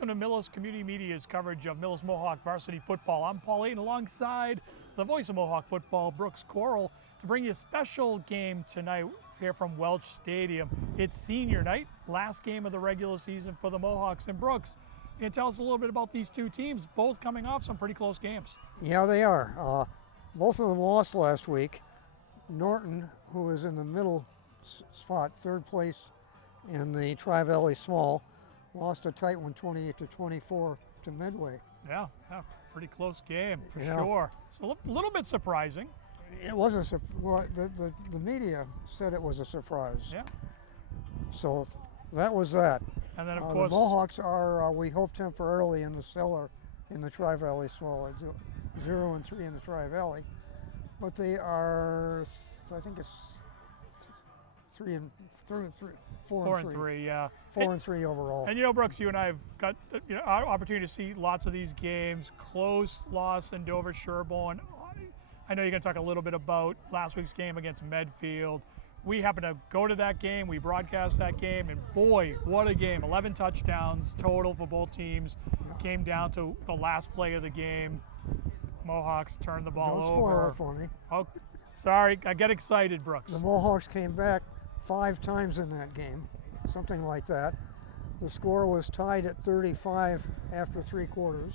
welcome to Millis Community Media's coverage of Millis Mohawk varsity football. I'm Paul Ayton alongside the voice of Mohawk football, Brooks Coral, to bring you a special game tonight here from Welch Stadium. It's senior night, last game of the regular season for the Mohawks. And Brooks, you can tell us a little bit about these two teams, both coming off some pretty close games. Yeah, they are. Both of them lost last week. Norton, who is in the middle spot, third place in the Tri-Valley Small, lost a tight one, 28-24 to Midway. Yeah, pretty close game for sure. It's a little bit surprising. It was the media said it was a surprise. Yeah. So that was that. And then of course the Mohawks are we hope temporarily in the cellar in the Tri-Valley Small, 0-3 in the Tri-Valley, but they are, I think it's 4 and 3. Yeah. 4 and 3 overall. And you know, Brooks, you and I have got our opportunity to see lots of these games. Close loss in Dover Sherborne. I know you're going to talk a little bit about last week's game against Medfield. We happened to go to that game. We broadcast that game, and boy, what a game! 11 touchdowns total for both teams. Came down to the last play of the game. Mohawks turned the ball Don't over. spoil it for me. Oh, sorry, I get excited, Brooks. The Mohawks came back 5 times in that game, something like that. The score was tied at 35 after 3 quarters.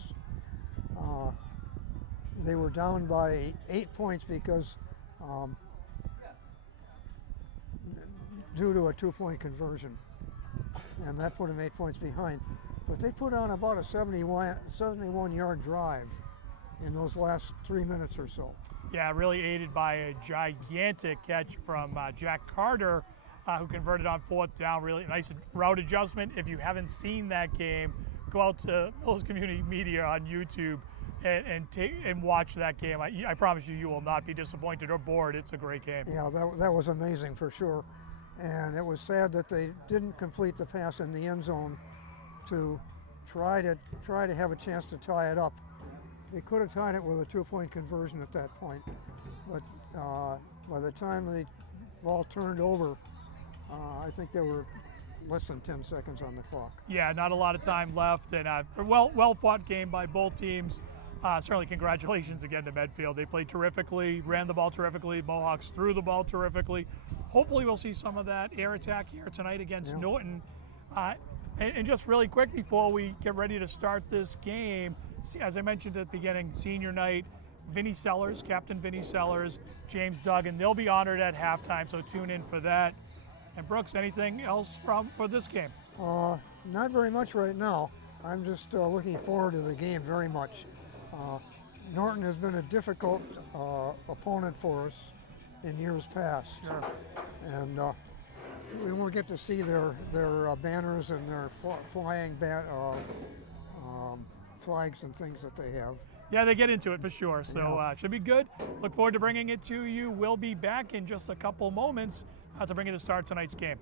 They were down by 8 points because due to a 2-point conversion, and that put them 8 points behind. But they put on about a 71-yard drive in those last 3 minutes or so. Yeah, really aided by a gigantic catch from Jack Carter, who converted on 4th down. Really nice route adjustment. If you haven't seen that game, go out to Millis Community Media on YouTube and watch that game. I promise you, you will not be disappointed or bored. It's a great game. Yeah, that was amazing for sure. And it was sad that they didn't complete the pass in the end zone to try to have a chance to tie it up. They could have tied it with a 2-point conversion at that point, but by the time the ball turned over, I think there were less than 10 seconds on the clock. Yeah, not a lot of time left, and a well fought game by both teams. Certainly congratulations again to Medfield. They played terrifically, ran the ball terrifically. Mohawks threw the ball terrifically. Hopefully we'll see some of that air attack here tonight against Norton. And just really quick before we get ready to start this game, as I mentioned at the beginning, senior night, Vinny Sellers, Captain Vinny Sellers, James Duggan, they'll be honored at halftime, so tune in for that. And Brooks, anything else for this game? Not very much right now. I'm just looking forward to the game very much. Norton has been a difficult opponent for us in years past. Sure. And we won't get to see their banners and their flying flags and things that they have. Yeah, they get into it for sure, so should be good. Look forward to bringing it to you. We'll be back in just a couple moments to bring you to start tonight's game.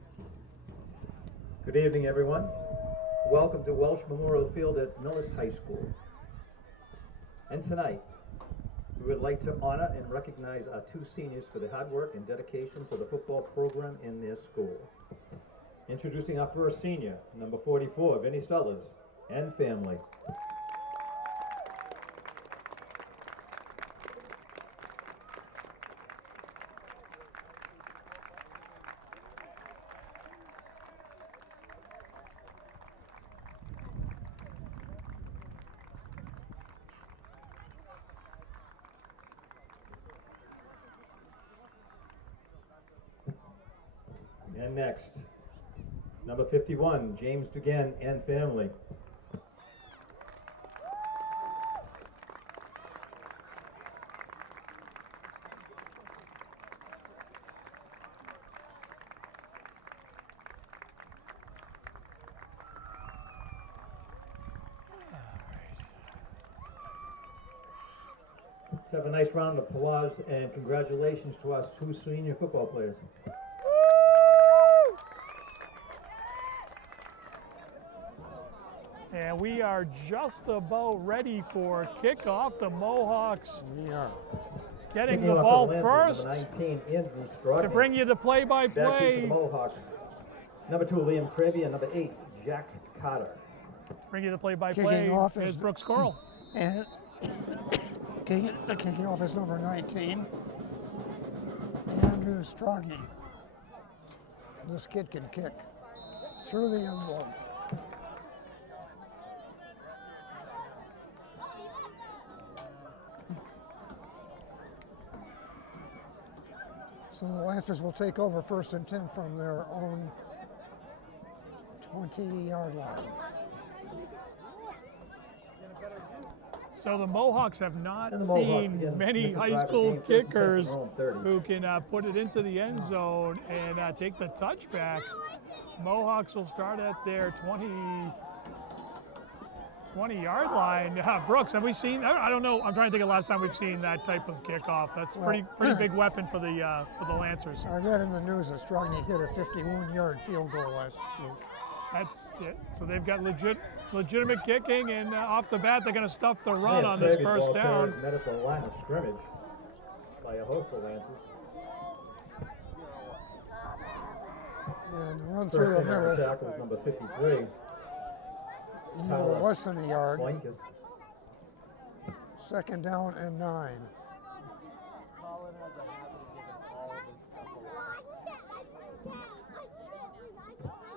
Good evening, everyone. Welcome to Welsh Memorial Field at Millis High School. And tonight, we would like to honor and recognize our 2 seniors for their hard work and dedication to the football program in their school. Introducing our first senior, number 44, Vinny Sellers, and family. And next, number 51, James Dugan and family. Let's have a nice round of applause and congratulations to our 2 senior football players. And we are just about ready for kickoff. The Mohawks getting the ball first to bring you the play-by-play. Mohawks. Number 2, Liam Krabby, and number 8, Jack Carter. Bring you the play-by-play. Kicking off Here's is- Brooks Coral. And kicking off is number 19, Andrew Strogny. This kid can kick through the end zone. So the Lancers will take over 1st and 10 from their own 20-yard line. So the Mohawks have not And the Mohawks seen begin many with the high drive school game, 30 kickers seconds, their own 30. who can put it into the end zone and take the touchback. Mohawks will start at their 20-yard line. Brooks, have we seen? I don't know. I'm trying to think of the last time we've seen that type of kickoff. That's pretty big weapon for the Lancers. I read in the news that Strogny hit a 51-yard field goal last week. That's it. So they've got legitimate kicking, and off the bat they're going to stuff the run Yeah, on this Craig first ball down. carried, met at the line of scrimmage by a host of Lancers. And the run through the First in on middle, the tackle was number 53. he had less than a yard. Blankus. 2nd down and 9.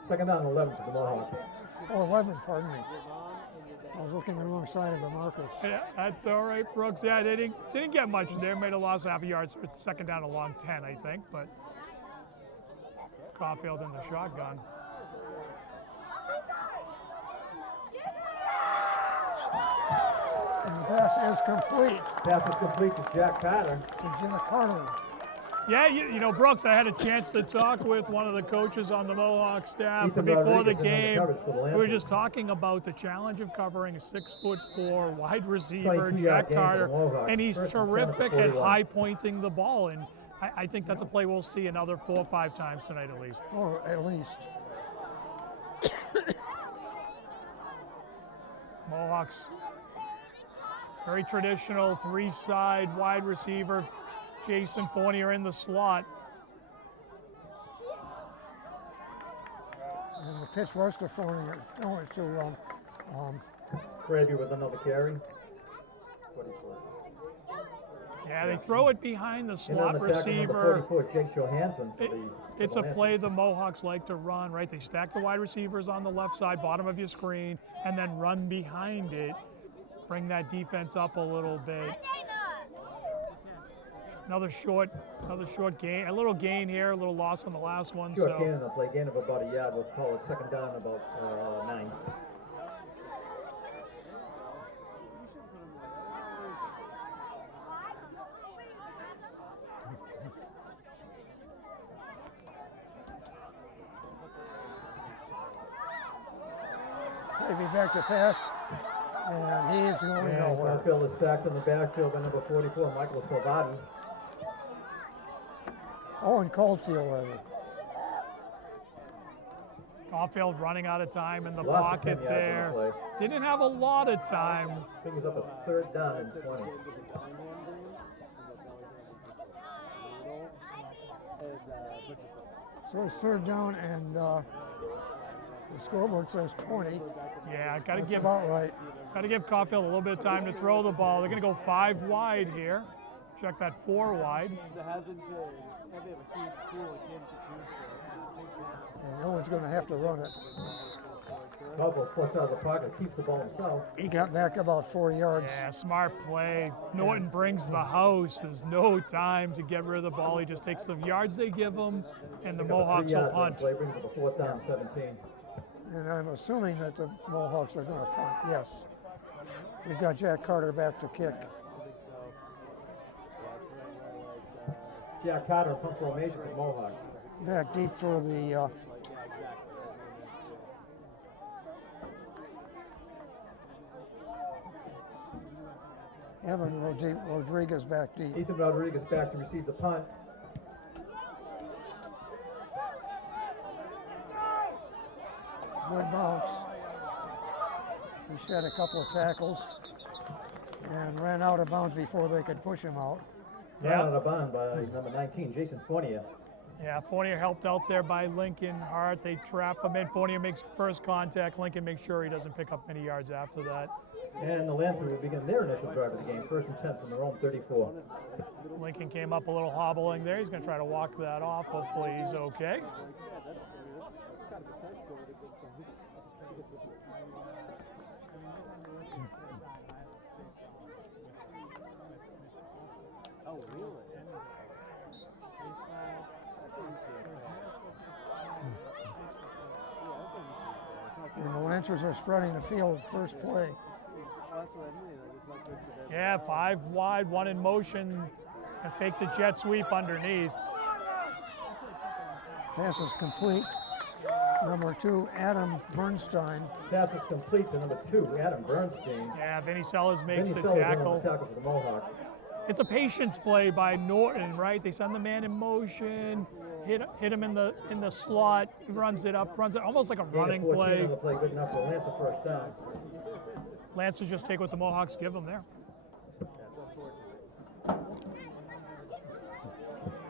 Second down and 11 for the Mohawks. Oh, 11, pardon me. I was looking the wrong side of the marker. Yeah, that's all right, Brooks. Yeah, they didn't get much there. Made a loss half a yard, so it's 2nd down, a long 10, I think. But Caulfield in the shotgun. And the pass is complete Pass is complete to Jack Carter. to Jack Carter. Yeah, you know, Brooks, I had a chance to talk with one of the coaches on the Mohawk staff Ethan before the Rodriguez in on the game. coverage for the We were Lancers. just talking about the challenge of covering a 6'4" wide receiver, 22-yard Jack gain for Carter, the Mohawks. and he's First and 10 at the terrific at 41. high pointing the ball. And I think that's a play we'll see another 4 or 5 times tonight at least. Or at least. Mohawks, very traditional 3-side wide receiver. Jason Fournier in the slot. And the pitch was to Fournier. No, it's to Kraby with another carry. 44. Yeah, they throw it behind the And on slot the tackle, number receiver. 44, Jake Johansson. It's a play the Mohawks like to run, right? They stack the wide receivers on the left side, bottom of your screen, and then run behind it. Bring that defense up a little bit. Another short gain, a little gain here, a little loss on the last one. Short So gain on the play, gain of about a yard. We'll call it 2nd down, about 9. maybe back to pass. And he's going And nowhere. Caulfield is sacked in the backfield by number 44, Michael Salvati. Oh, and Caulfield rather. Caulfield running out of time in the Lost pocket 10 yards on the there. play. Didn't have a lot of time. Brings up a 3rd down and 20. So it's 3rd down, and the scoreboard says 20. Yeah, got to That's give about right. Caulfield a little bit of time to throw the ball. They're going to go 5 wide here. Check that 4 wide. That hasn't changed. And they have a huge pool of kids to choose from. And no one's going to have to run it. Caulfield forced out of the pocket, keeps the ball himself. He got back about 4 yards. Yeah, smart play. Norton brings the house. There's no time to get rid of the ball. He just takes the yards they give him, and the Pick up a Mohawks 3 will yards on the punt. play, brings up a 4th down, 17. And I'm assuming that the Mohawks are going to punt. Yes. We've got Jack Carter back to kick. Jack Carter, punt formation for the Mohawks. Back deep for the Evan Rodriguez back deep. Ethan Rodriguez back to receive the punt. Good bounce. He shed a couple of tackles and ran out of bounds before they could push him out. Ran out of bounds by number 19, Jason Fournier. Yeah, Fournier helped out there by Lincoln Hart. They trap him in. Fournier makes first contact. Lincoln makes sure he doesn't pick up many yards after that. And the Lancers will begin their initial drive of the game, 1st and 10 from their own 34. Lincoln came up a little hobbling there. He's going to try to walk that off. Hopefully he's okay. Oh, really? And the Lancers are spreading the field first play. That's what I mean. It's not good for them. Yeah, 5 wide, 1 in motion, and fake the jet sweep underneath. Pass is complete. Number 2, Adam Bernstein. Pass is complete to number 2, Adam Bernstein. Yeah, Vinny Sellers makes Vinny the Sellers in on tackle. the tackle for the Mohawks. It's a patience play by Norton, right? They send the man in motion, hit him in the slot, he runs it up, runs it almost like a running Gain of 14 play. on the play, good enough for a Lancer first down. Lancers just take what the Mohawks give them there.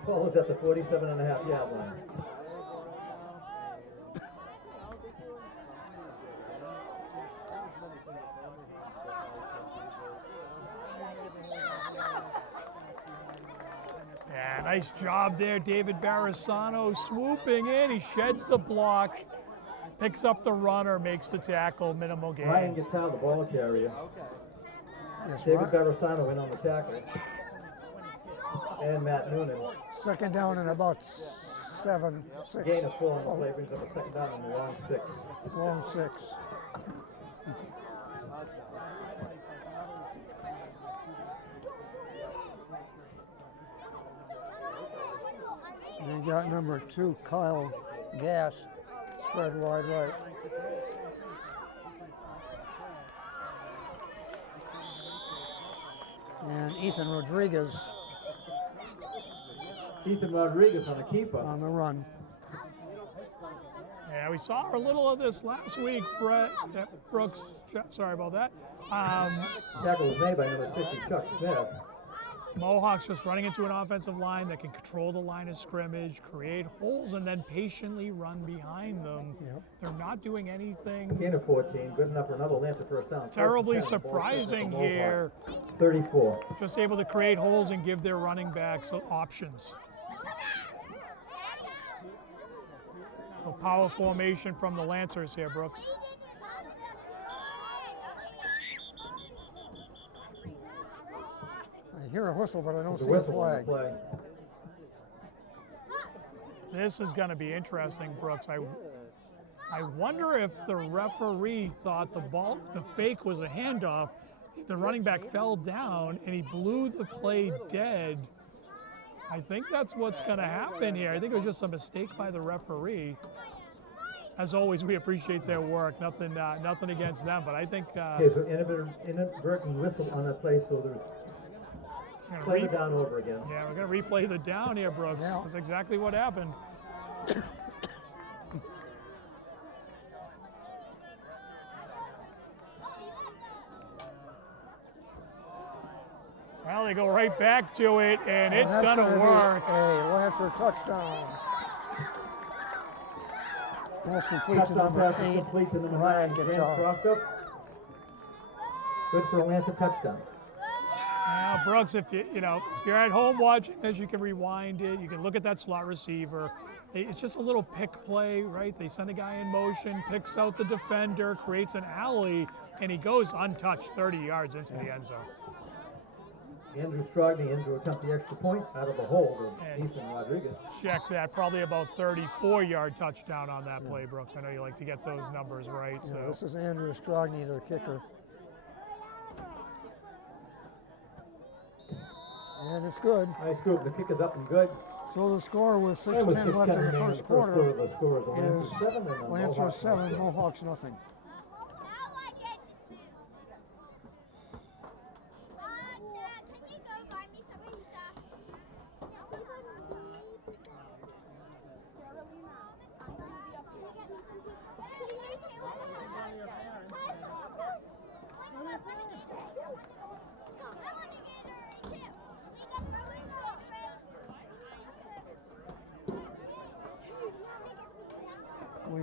Ball is at the 47.5-yard line. Yeah, nice job there, David Barisano swooping in. He sheds the block, picks up the runner, makes the tackle, minimal gain. Ryan Gattal, the ball carrier. Yes, David right. Barisano in on the tackle. And Matt Noonan. Second down and about 7, 6. Gain of 4 on the play brings up a second down on the long 6. Long 6. And you got number 2, Kyle Gass, spread wide right. And Ethan Rodriguez Ethan Rodriguez on a keeper. on the run. Yeah, we saw a little of this last week, Brett Brooks. Sorry about that. Tackle was made by number 60, Chuck Smith. Mohawks just running into an offensive line that can control the line of scrimmage, create holes, and then patiently run behind them. Yep. They're not doing anything Gain of 14, good enough for another Lancer first down. terribly 1st and 10, the ball surprising for the here. Mohawks. 34. Just able to create holes and give their running backs options. A power formation from the Lancers here, Brooks. I hear a whistle, but I don't There's a see a whistle on the flag. play. This is going to be interesting, Brooks. I wonder if the referee thought the fake was a handoff. The running back fell down and he blew the play dead. I think that's what's going to happen here. I think it was just a mistake by the referee. As always, we appreciate their work. Nothing against them, but I think Okay, so inadvertent whistle on that play, so there's play the down over again. yeah, we're going to replay the down here, Brooks. Yeah. That's exactly what happened. Well, they go right back to it, and it's That's going to gonna be work. A Lancer touchdown. Pass complete to Touchdown number pass is 8, complete to number Ryan 9, James Gattal. Crosco. Good for a Lancer touchdown. Now, Brooks, if you're at home watching this, you can rewind it. You can look at that slot receiver. It's just a little pick play, right? They send a guy in motion, picks out the defender, creates an alley, and he goes untouched 30 yards into the end zone. Andrew Strogny in to attempt the extra point out of the hold of And- Ethan Rodriguez. Check that, probably about 34-yard touchdown on that play, Brooks. I know you like to get those numbers right. Yeah, So this is Andrew Strogny, their kicker. And it's good. Nice scoop. The kick is up and good. So the score with And with 6:10 left in the remaining first quarter the score is a Lancer is 7 and a Lancers Mohawks 7, nothing. Mohawks nothing.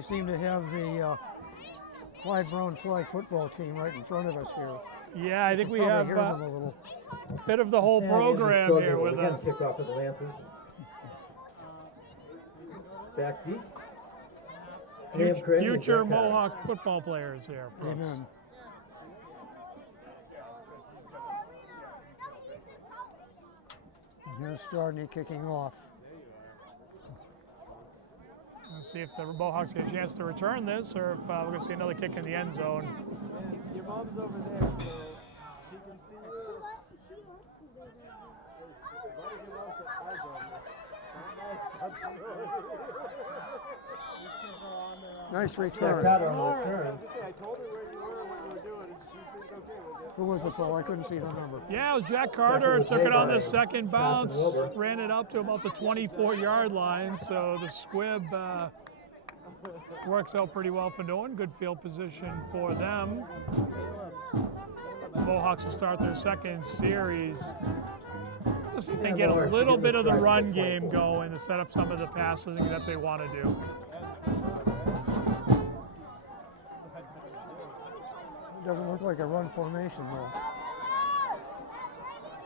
We seem to have the Clyde Brown flag football team right in front of us here. Yeah, I think we Probably have hear them a little. a bit of the whole program here with again, us. Kick off for the Lancers. Back deep. Liam Craig and Future Jack Carter. Mohawk football players here. Brooks. Amen. And here's Starney kicking off. Let's see if the Mohawks get a chance to return this, or if we're going to see another kick in the end zone. And your mom's over there, so she can see you. As long as your mom's got eyes on you. Nice Jack return. Carter on the I return. was gonna say, I told her where you were and what you were doing, and she seemed okay with it. Who was the foul? I couldn't see the number. Yeah, it was Jack Carter. was Took it on the made by second bounce, Johnson Wilbur. ran it up to about the 24-yard line. So the squib works out pretty well for Norton. Good field position for them. Mohawks will start their second series. To see if they Yeah, get a Mohawks little give bit this of the drive run to game 24. going to set up some of the passes that they want to do. It doesn't look like a run formation though.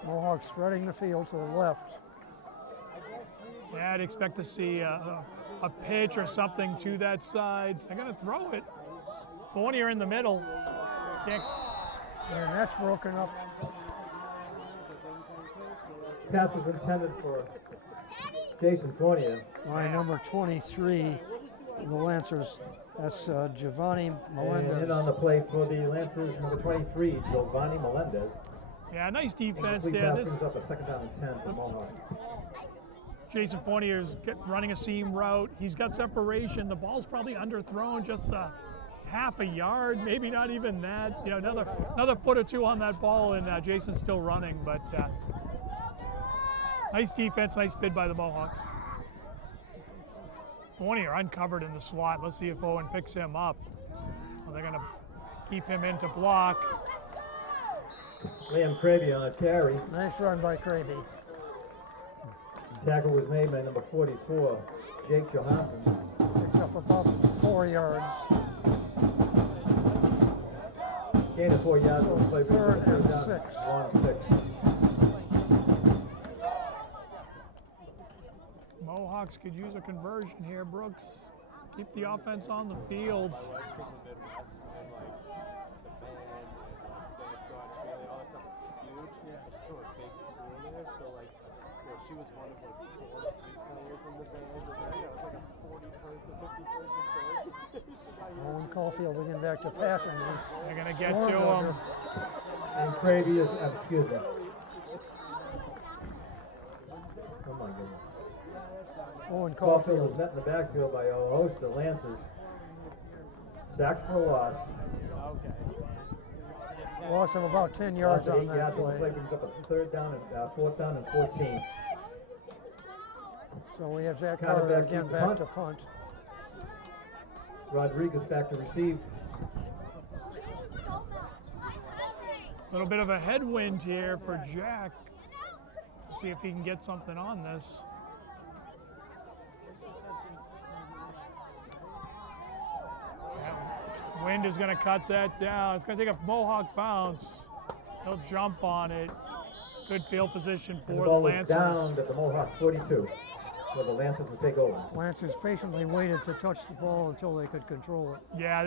Mohawks spreading the field to the left. Yeah, I'd expect to see a pitch or something to that side. They're going to throw it. Fournier in the middle. Can't. And that's broken up. Pass was intended for Jason Fournier. By number 23, the Lancers. That's Giovanni And in on Melendez. the play for the Lancers, number 23, Giovanni Melendez. Yeah, nice defense Incomplete there. pass This brings up a 2nd down and 10 for Mohawk. Jason Fournier's running a seam route. He's got separation. The ball's probably underthrown just a half a yard, maybe not even that. You know, another foot or two on that ball, and Jason's still running. But nice defense, nice bid by the Mohawks. Fournier uncovered in the slot. Let's see if Owen picks him up. Well, they're going to keep him in to block. Liam Craig on a carry. Nice run by Craby. Tackle was made by number 44, Jake Johansson. Picked up about 4 yards. Gain of 4 yards on the play. So third and down, 6. 1-6. Mohawks could use a conversion here, Brooks. Keep the offense on the field. From the Midwest, and like the band and dance squad, cheerleading, all that stuff is huge. Yeah. It's just from a big school there, so like, you know, she was one of like 4 players in the band, and then, you know, it was like a 40-person, 50-person show. She got here. Owen Caulfield again back to passing. They're going to get to him. And Craig is, excuse me. Come on, goodness. Owen Caulfield was Caulfield. met in the backfield by a host of Lancers. Sacked for a loss. Okay. Loss of about 10 yards Loss of on 8 that yards on the play. play brings up a 4th down and 14. So we have Zach Carter Carter back again to back punt. to punt. Rodriguez back to receive. A little bit of a headwind here for Jack. See if he can get something on this. Yeah, wind is going to cut that down. It's going to take a Mohawk bounce. He'll jump on it. Good field position And the for the ball was Lancers. down at the Mohawk 42, where the Lancers will take over. Lancers patiently waited to touch the ball until they could control it. Yeah,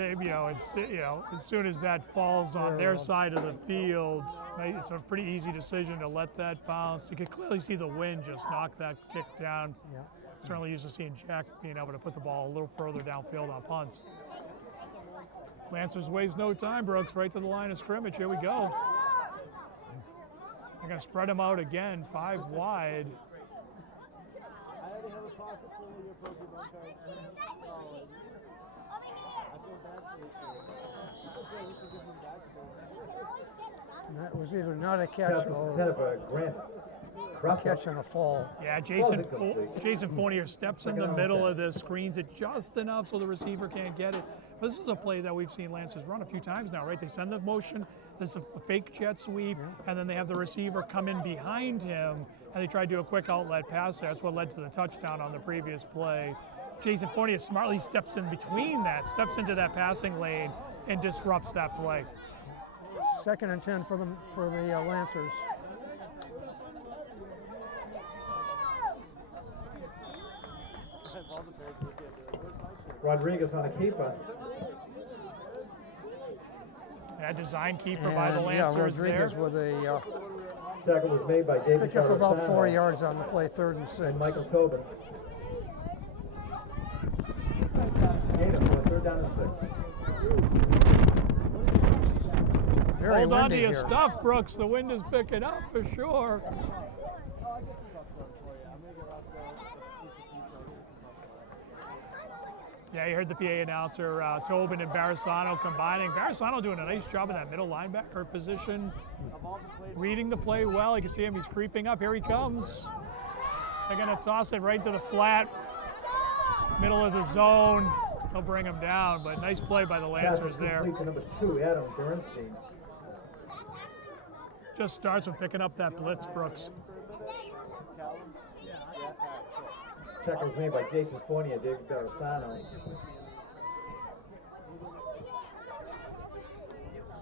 as soon as that falls on their side of the field, it's a pretty easy decision to let that bounce. You can clearly see the wind just knock that kick down. Yeah. Certainly used to seeing Jack being able to put the ball a little further downfield on punts. Lancers waste no time, Brooks, right to the line of scrimmage. Here we go. They're going to spread him out again, 5 wide. I already have a pocket full of your Pokemon cards. Solid. I feel bad for this guy. People say we can give him back to And that was either not a Pass catch was or intended for Grant. a Rough catch and a fall. Yeah, Ball's incomplete. Jason Fournier steps in Second the down, middle 10. of this, screens it just enough so the receiver can't get it. But this is a play that we've seen Lancers run a few times now, right? They send the motion, there's a fake jet sweep, and then they have the receiver come in behind him, and they try to do a quick outlet pass there. That's what led to the touchdown on the previous play. Jason Fournier smartly steps in between that, steps into that passing lane and disrupts that play. 2nd and 10 for the Lancers. All the parents look at it, like, where's my kid? Rodriguez on a keeper. That design keeper by the And, Lancers Rodriguez there. with a Tackle was made by David pick up about Carasano 4 yards on the play, 3rd and 6. and Michael Tobin. Gain of 4, 3rd down and 6. Very Hold on windy to your here. stuff, Brooks. The wind is picking up for sure. Yeah, you heard the PA announcer, Tobin and Barisano combining. Barisano doing a nice job in that middle linebacker position, reading the play well. You can see him, he's creeping up. Here he comes. They're going to toss it right to the flat, middle of the zone. They'll bring him down, but nice play by the Lancers there. Complete to number 2, Adam Bernstein. Just starts with picking up that blitz, Brooks. Tackle was made by Jason Fournier, David Barisano.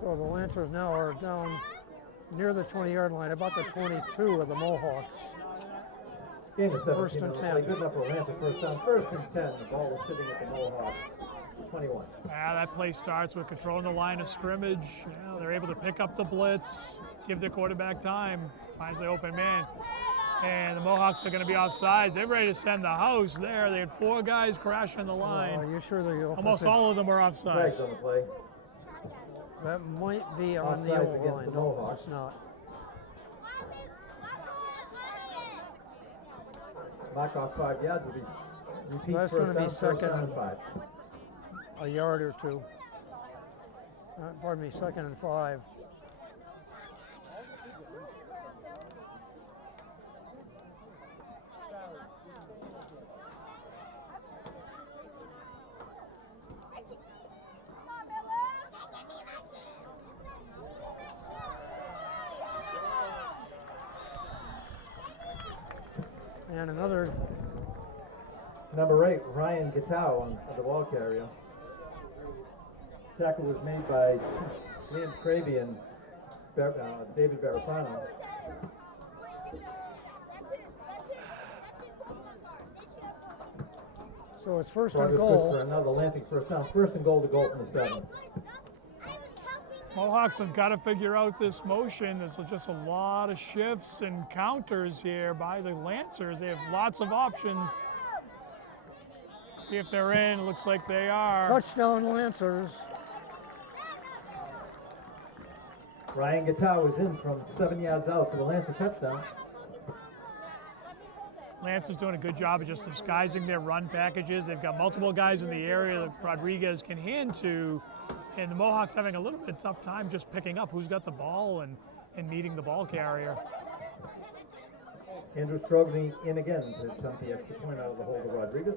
So the Lancers now are down near the 20-yard line, about the 22 of the Mohawks. Gain of 17. 1st and 10. Good enough for Atlanta. 1st down, 1st and 10. The ball was sitting at the Mohawk 21. That play starts with controlling the line of scrimmage. Yeah, they're able to pick up the blitz, give their quarterback time, finds the open man. And the Mohawks are going to be offsides. They're ready to send the house there. They had 4 guys crashing the line. Are you sure the Almost all of them are offsides. Flags on the play. That might be on the Offsides yellow against line. the No, Mohawks. it's not. Mark off 5 yards will be repeat that's 1st gonna be down, 1st second down and- and 5. A yard or 2. Pardon me, 2nd and 5. And another Number 8, Ryan Gatow on the ball carrier. Tackle was made by Liam Cravey and David Barisano. So it's 1st and Progress good goal. for another Lansing 1st down. 1st and goal to go from the 7. Mohawks have got to figure out this motion. There's just a lot of shifts and counters here by the Lancers. They have lots of options. See if they're in. Looks like they are. Touchdown Lancers. Ryan Gatow is in from 7 yards out for the Lancer touchdown. Lancers doing a good job of just disguising their run packages. They've got multiple guys in the area that Rodriguez can hand to. And the Mohawks having a little bit tough time just picking up who's got the ball and meeting the ball carrier. Andrew Strogany in again to attempt the extra point out of the hold of Rodriguez.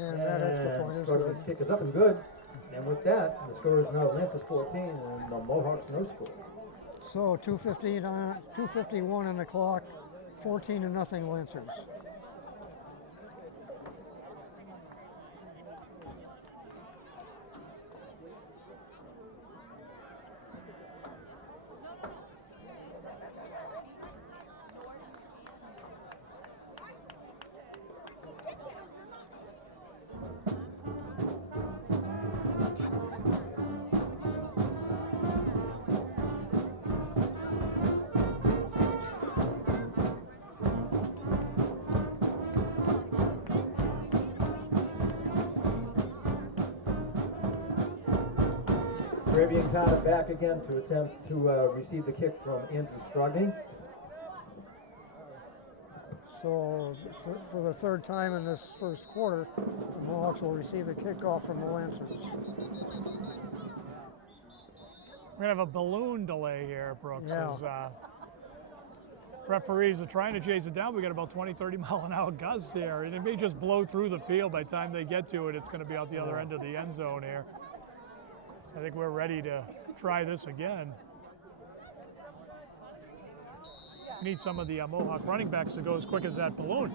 And that extra point is good. Strogany's kick is up and good. And with that, the score is now Lancers 14 and the Mohawks no score. So 2:51 on the clock, 14-0 Lancers. Caribbean Carter back again to attempt to receive the kick from Andrew Strogany. So for the 3rd time in this 1st quarter, the Mohawks will receive a kickoff from the Lancers. We're going to have a balloon delay here, Brooks. Yeah. As, referees are trying to chase it down. We got about 20, 30 mile an hour gusts here, and it may just blow through the field. By the time they get to it, it's going to be out the other end of the end zone here. So I think we're ready to try this again. We need some of the Mohawk running backs to go as quick as that balloon.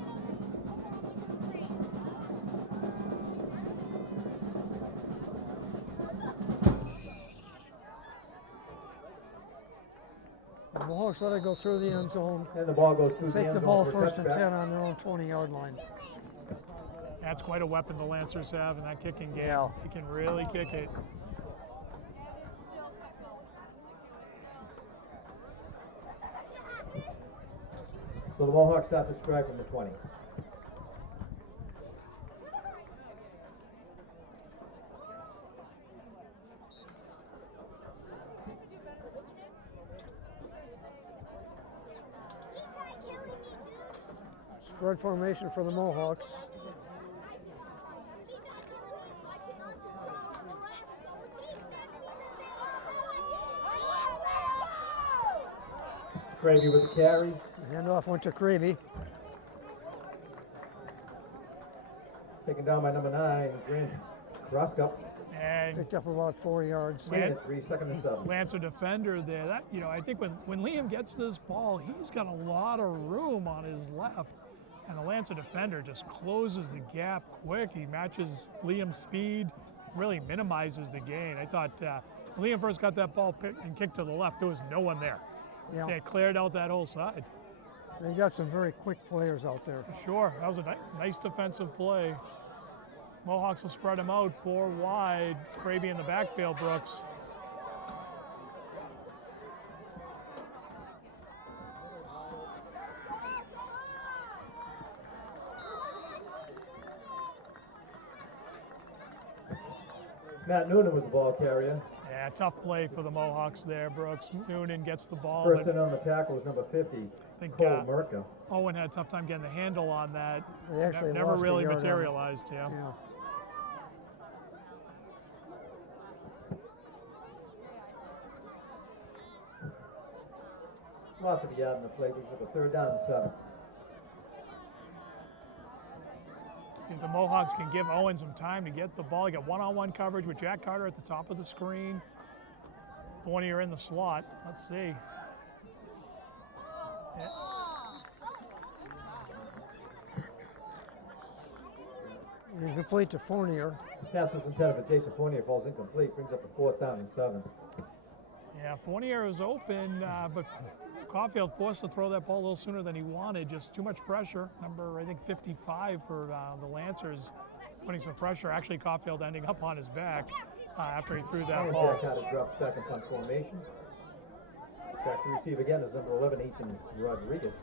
The Mohawks let it go through the end zone. And the ball goes through the Take end the zone ball for a first and touchback. 10 on their own 20-yard line. That's quite a weapon the Lancers have in that kicking game. Yeah. They can really kick it. So the Mohawks start to strike from the 20. Spread formation for the Mohawks. Gravy with the carry. The handoff went to Cravey. Taken down by number 9, Grant Kruska. And Picked up about 4 yards. Man. At 3, second and 7. Lancer defender there. That, you know, I think when Liam gets this ball, he's got a lot of room on his left. And the Lancer defender just closes the gap quick. He matches Liam's speed, really minimizes the gain. I thought when Liam first got that ball picked and kicked to the left, there was no one there. Yeah. They had cleared out that whole side. They got some very quick players out there. For sure. That was a nice defensive play. Mohawks will spread him out 4 wide. Cravey in the backfield, Brooks. Matt Noonan was the ball carrier. Yeah, tough play for the Mohawks there, Brooks. Noonan gets the ball, First but in on the tackle was number 50, I think Cole Merka. Owen had a tough time getting the handle on that. They actually Never lost a really yard on it. materialized, yeah. Yeah. Loss of a yard in the play, brings up a 3rd down and 7. See if the Mohawks can give Owen some time to get the ball. He got one-on-one coverage with Jack Carter at the top of the screen. Fournier in the slot. Let's see. Yeah. Incomplete to Fournier. Pass was intended for Jason Fournier, falls incomplete, brings up a 4th down and 7. Yeah, Fournier was open, but Caulfield forced to throw that ball a little sooner than he wanted. Just too much pressure. Number, I think, 55 for the Lancers, putting some pressure. Actually, Caulfield ending up on his back after he threw that And ball. Jack Carter drops back in punt formation. Back to receive again is number 11, Ethan Rodriguez.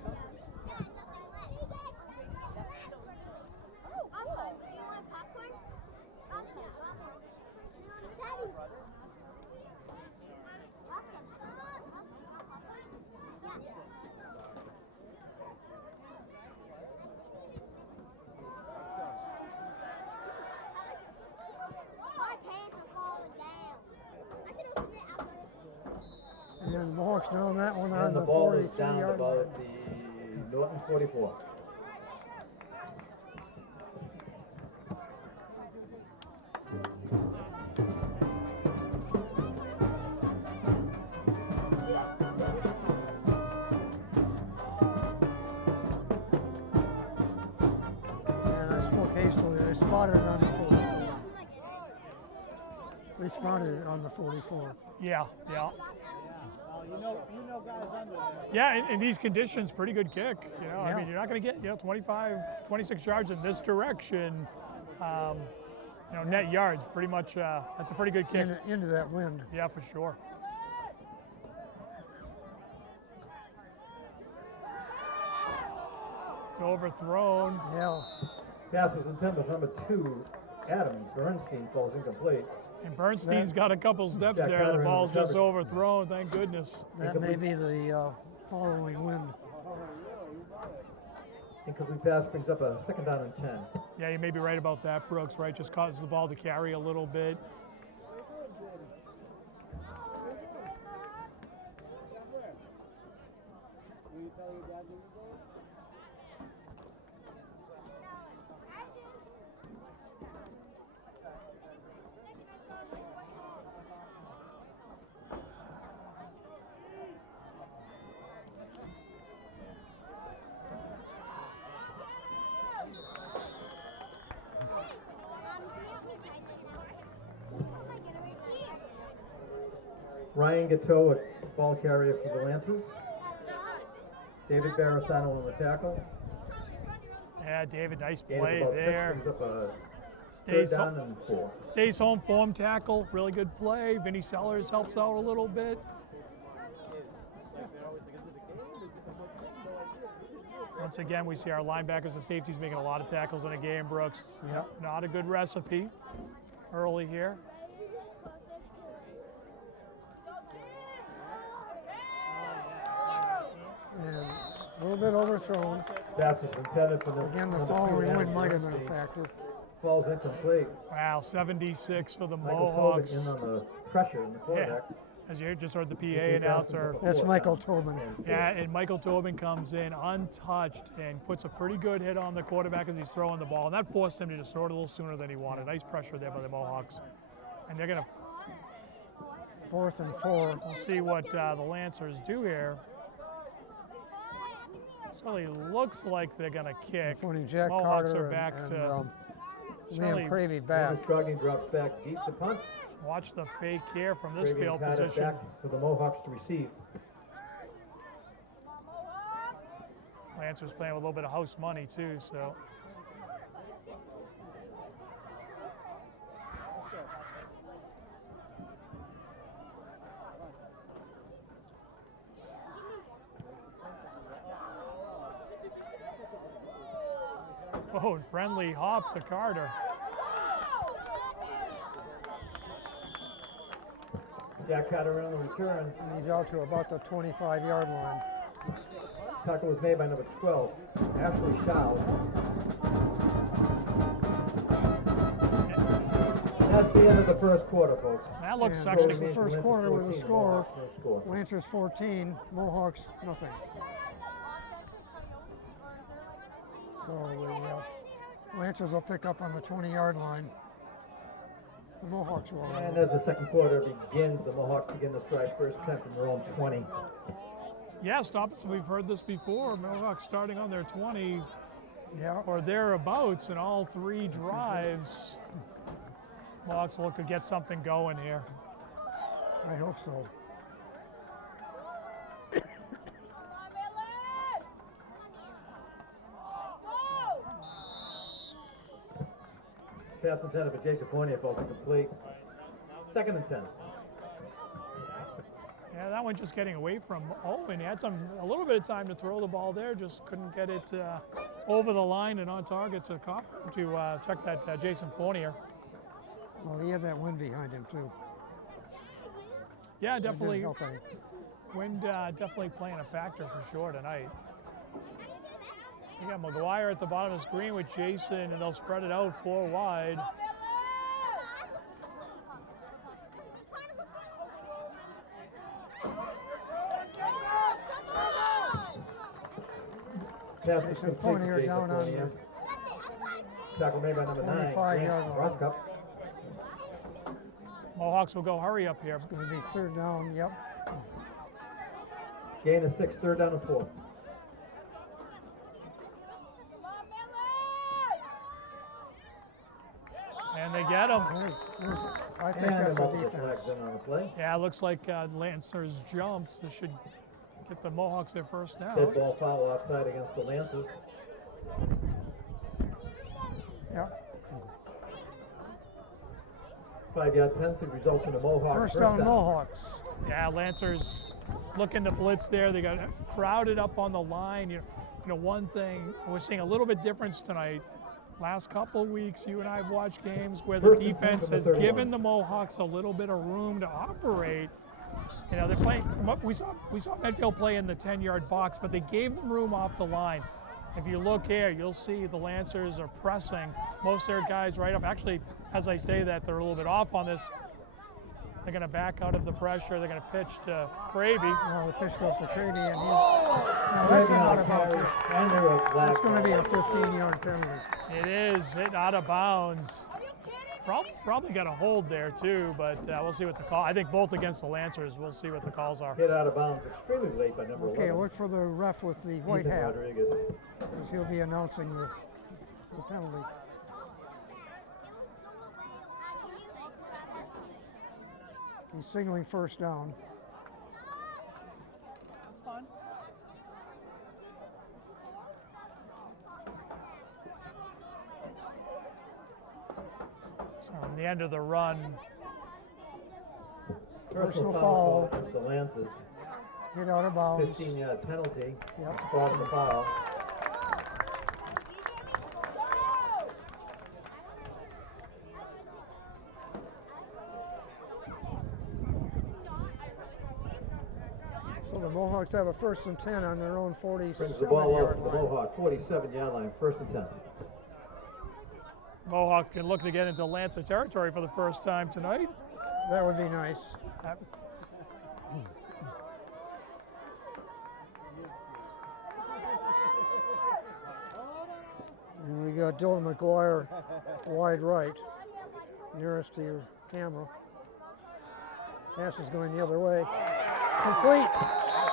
And Mohawks down that one on And the the ball is down 43-yard line. about the Norton 44. And I spoke hastily. They spotted it on the 44. They spotted it on the 44. Yeah, yeah. You know guys under there. Yeah, in these conditions, pretty good kick. You know, I Yeah. mean, you're not going to get 25, 26 yards in this direction. Net yards, pretty much. That's a pretty good kick. Into that wind. Yeah, for sure. It's overthrown. Yeah. Pass was intended for number 2, Adam Bernstein, falls incomplete. And Bernstein's got a couple steps Jack there. Carter The in ball's the just coverage. overthrown. Thank goodness. That may be the following wind. Incomplete pass brings up a 2nd down and 10. Yeah, you may be right about that, Brooks. Right, just causes the ball to carry a little bit. Ryan Gateau, a ball carrier for the Lancers. David Barasano on the tackle. Yeah, David, nice Gain of play about there. 6, brings up a Stays third down home, and 4. stays home, form tackle, really good play. Vinny Sellers helps out a little bit. Once again, we see our linebackers and safeties making a lot of tackles in a game, Brooks. Yep. Not a good recipe early here. And a little bit overthrown. Pass was intended for the Again, the number 2 following wind Adam might have been a Bernstein. factor. Falls incomplete. Wow, 76 for the Michael Tobin Mohawks. in on the pressure in the Yeah, quarterback. as you just heard the PA announcer. That's Michael Tobin. Yeah, and Michael Tobin comes in untouched and puts a pretty good hit on the quarterback as he's throwing the ball. And that forced him to just throw it a little sooner than he wanted. Nice pressure there by the Mohawks. And they're going to 4th and 4. we'll see what the Lancers do here. Certainly looks like they're going to kick. Pointing Jack Mohawks Carter are back and to certainly Liam Cravey back. David Trugging drops back deep to punt. watch the fake here from this Cravey field and Carter position. back for the Mohawks to receive. Lancers playing with a little bit of house money too, so. Oh, and friendly hop to Carter. Jack Carter on the return. And he's out to about the 25-yard line. Tackle was made by number 12, Ashley Shaw. That's the end of the first quarter, folks. That looks And actually goes the first Lancers quarter with a 14, score. Mohawks no score. Lancers 14, Mohawks nothing. So the Lancers will pick up on the 20-yard line. The Mohawks will. And as the second quarter begins, the Mohawks begin to strike first attempt from their own 20. yeah, stop us. We've heard this before. Mohawks starting on their 20 Yeah. or thereabouts in all 3 drives. Mohawks will look to get something going here. I hope so. Pass intended for Jason Fournier falls incomplete. Second and 10. Yeah, that one just getting away from Owen. He had a little bit of time to throw the ball there, just couldn't get it over the line and on target to check that Jason Fournier. Well, he had that wind behind him too. Yeah, That didn't definitely. help any. Wind definitely playing a factor for sure tonight. You got McGuire at the bottom of the screen with Jason, and they'll spread it out 4 wide. Pass is Jason complete Fournier to Jason down on Fournier. Tackle made by number 9, 25-yard Grant line. Roscup. Mohawks will go hurry up here. Going to be 3rd down. Yep. Gain of 6, third down and 4. And they get him. I think And that's a multiple defense. flags in on the play. Yeah, it looks like Lancers jumps. This should get the Mohawks their first down. Dead ball foul offside against the Lancers. Yep. 5-yard penalty results in the Mohawks First down Mohawks. Yeah, Lancers looking to blitz there. They got crowded up on the line. You know, one thing we're seeing a little bit difference tonight. Last couple of weeks, you and I have watched games where the First and 10 defense from the has 31. given the Mohawks a little bit of room to operate. You know, they're playing. We saw Medfield play in the 10-yard box, but they gave them room off the line. If you look here, you'll see the Lancers are pressing most of their guys right up. Actually, as I say that, they're a little bit off on this. They're going to back out of the pressure. They're going to pitch to Cravey. Well, the pitch goes to Cravey, and he's. No, that's not about it. And there were That's going to be a 15-yard penalty. It is hit out of bounds. Probably got a hold there too, but we'll see what the call. I think both against the Lancers. We'll see what the calls are. hit out of bounds extremely late by number 11. Okay, look for the ref with the white Ethan hat, Rodriguez. because he'll be announcing the penalty. He's signaling first down. Fun. So from the end of the run, Personal foul foul. call against the Lancers. Hit out of bounds. 15-yard penalty. Yep. Called the foul. So the Mohawks have a 1st and 10 on their own Brings the ball out 47-yard to the line. Mohawk 47-yard line, 1st and 10. Mohawk can look to get into Lancer territory for the first time tonight. That would be nice. And we got Dylan McGuire wide right, nearest to your camera. Pass is going the other way. Complete.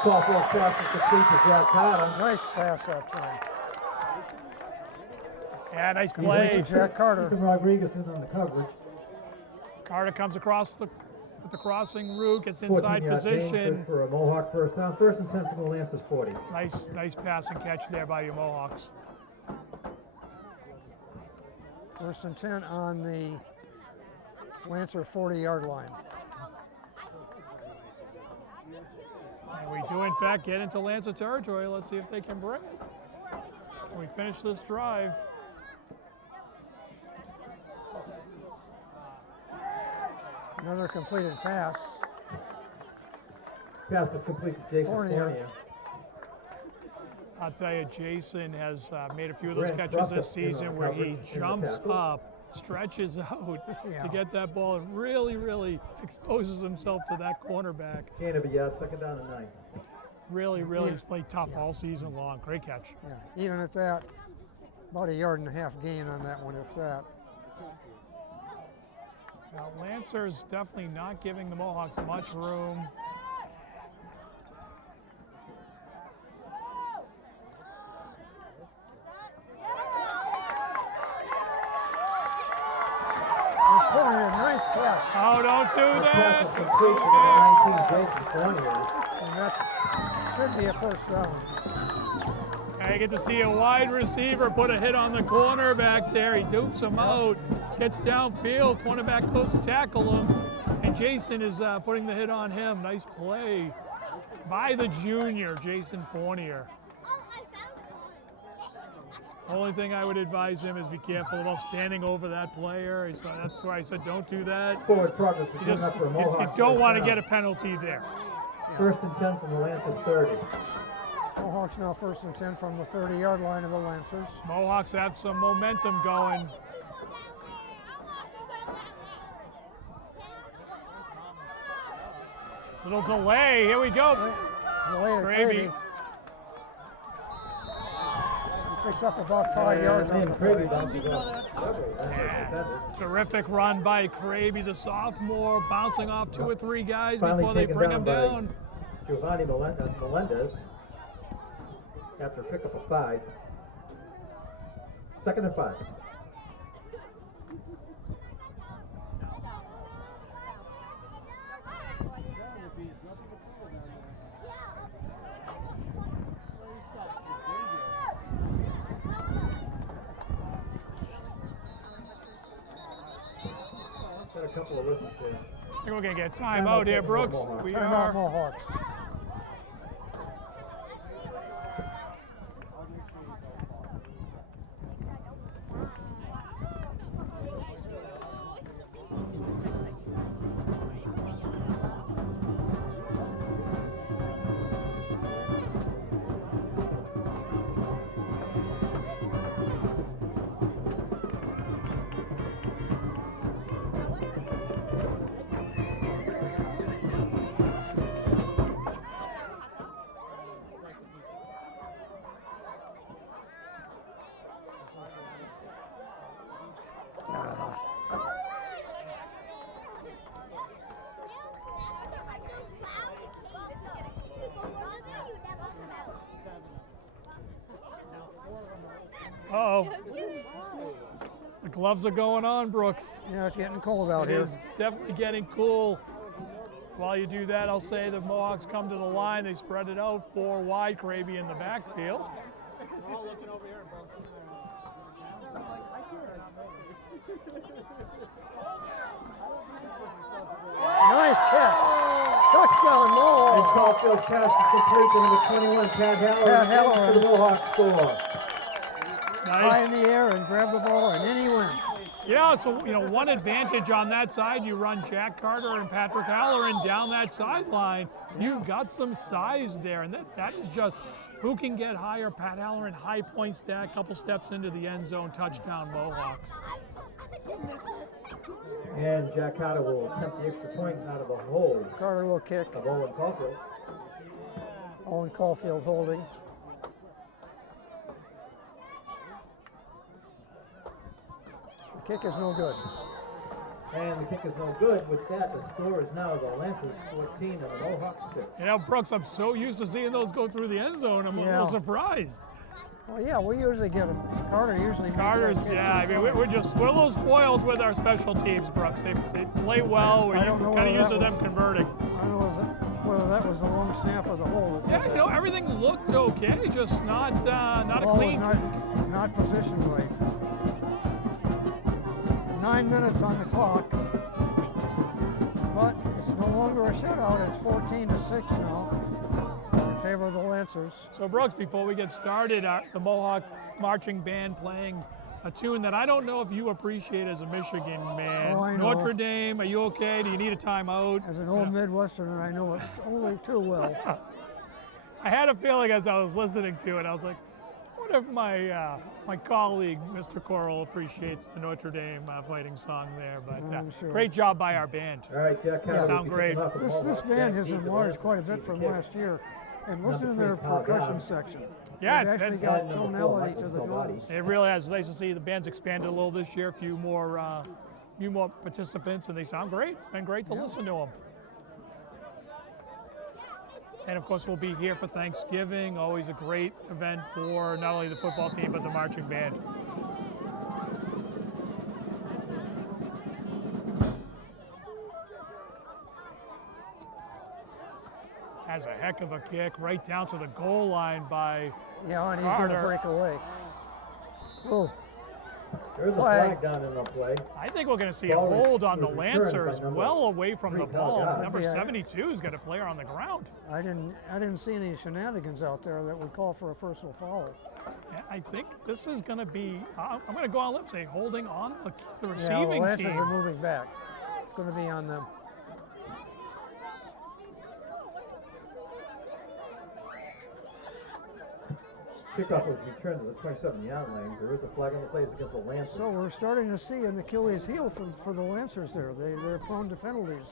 Sophomore pass is complete to Jack Carter. Nice pass that time. Yeah, nice Complete play. to Jack Carter. Ethan Rodriguez in on the coverage. Carter comes across with the crossing route, gets inside 14-yard gain, position. good for a Mohawk first down. 1st and 10 from the Lancers 40. Nice pass and catch there by your Mohawks. 1st and 10 on the Lancer 40-yard line. And we do, in fact, get into Lancer territory. Let's see if they can bring it. Can we finish this drive? Another completed pass. Pass is complete to Jason Fournier. Fournier. I'll tell you, Jason has made a few of those Ran catches this Ruffin in on season where he coverage in the jumps tackle. up, stretches out Yeah. to get that ball, and really exposes himself to that cornerback. Gain of a yard, 2nd down and 9. Really has played tough all season long. Great catch. Yeah, even at that, about 1.5 yard gain on that one, if that. Now, Lancer's definitely not giving the Mohawks much room. Fournier, nice catch. Oh, don't do The pass that. is complete to the 19, Jason Fournier. And that should be a 1st down. I get to see a wide receiver put a hit on the corner back there. He dupes him out, gets downfield, cornerback goes to tackle him, and Jason is putting the hit on him. Nice play by the junior, Jason Fournier. Only thing I would advise him is be careful about standing over that player. So that's why I said don't do that. Forward progress is You, good just, enough for a you Mohawk. don't first want to down. get a penalty there. 1st and 10 from the Lancers 30. Mohawks now 1st and 10 from the 30-yard line of the Lancers. Mohawks have some momentum going. Little delay. Here we go. Delay to Gravy. Gravy. He picks up about 5 yards on the Crazy play. bounces off. Terrific run by Kraby, the sophomore, bouncing off 2 or 3 guys Finally before they taken bring down him by down. Giovanni Melendez after a pickup of 5. 2nd and 5. Got a couple of listens here. I think we're going to get a timeout here, Brooks. We Timeout are. Mohawks. Uh-oh. The gloves are going on, Brooks. Yeah, it's getting cold out It here. is definitely getting cool. While you do that, I'll say the Mohawks come to the line. They spread it out, 4 wide, Kraby in the backfield. We're all looking over here, bro. Nice catch. Touchdown, And Mohawks. Caulfield's pass is complete to number 21, Pat Halloran. Pat Halloran. For the Mohawks score. High in the air and grab the ball, and then he went. Yeah, so, you know, one advantage on that side, you run Jack Carter and Patrick Halloran down that sideline. You've got some size there, and that is just who can get higher. Pat Halloran, high point stack, couple steps into the end zone, touchdown Mohawks. And Jack Carter will attempt the extra point out of a hold Carter will kick. of Owen Caulfield. Owen Caulfield holding. The kick is no good. And the kick is no good. With that, the score is now the Lancers 14 and the Mohawks 6. You know, Brooks, I'm so used to seeing those go through the end zone, I'm a Yeah. little surprised. Well, yeah, we usually get him. Carter usually makes that Carter's, kick. yeah, I mean, we're a little spoiled with our special teams, Brooks. They play well. We're I don't know kind of whether used to that them was- converting. I don't know whether that was the long snap or the hold. Yeah, you know, everything looked okay, just not a Ball was clean. not positioned right. 9 minutes on the clock. But it's no longer a shutout. It's 14-6 now in favor of the Lancers. So, Brooks, before we get started, the Mohawk marching band playing a tune that I don't know if you appreciate as a Michigan man. Oh, I know. Notre Dame, are you okay? Do you need a timeout? As an old Midwesterner, I know it only too well. I had a feeling as I was listening to it, I was like, what if my colleague, Mr. Coral, appreciates the Notre Dame fighting song there? But I'm sure. great job by our band. All right, Jack Carter. Sound great. This band has enlarged quite a bit from last year. And listen to their percussion section. Yeah, They've it's actually been- got tonality to the drums. It really has. It's nice to see the band's expanded a little this year. A few more participants, and they sound great. It's been great to listen to them. And of course, we'll be here for Thanksgiving. Always a great event for not only the football team but the marching band. Has a heck of a kick right down to the goal line by Yeah, and he's going to Carter. break away. Oh, There's a Flag. flag down in the play. I think we're going to see a Ball is- hold on the was returned by Lancers, number well away from the 3, ball. Delgado. Number Yeah. 72's got a player on the ground. I didn't see any shenanigans out there that would call for a personal foul. Yeah, I think this is going to be. I'm going to go on lip say holding on the Yeah, the receiving Lancers team. are moving back. It's going to be on them. Kickoff was returned to the 27-yard line. There is a flag on the play. It's against the Lancers. So we're starting to see an Achilles heel for the Lancers there. They're prone to penalties.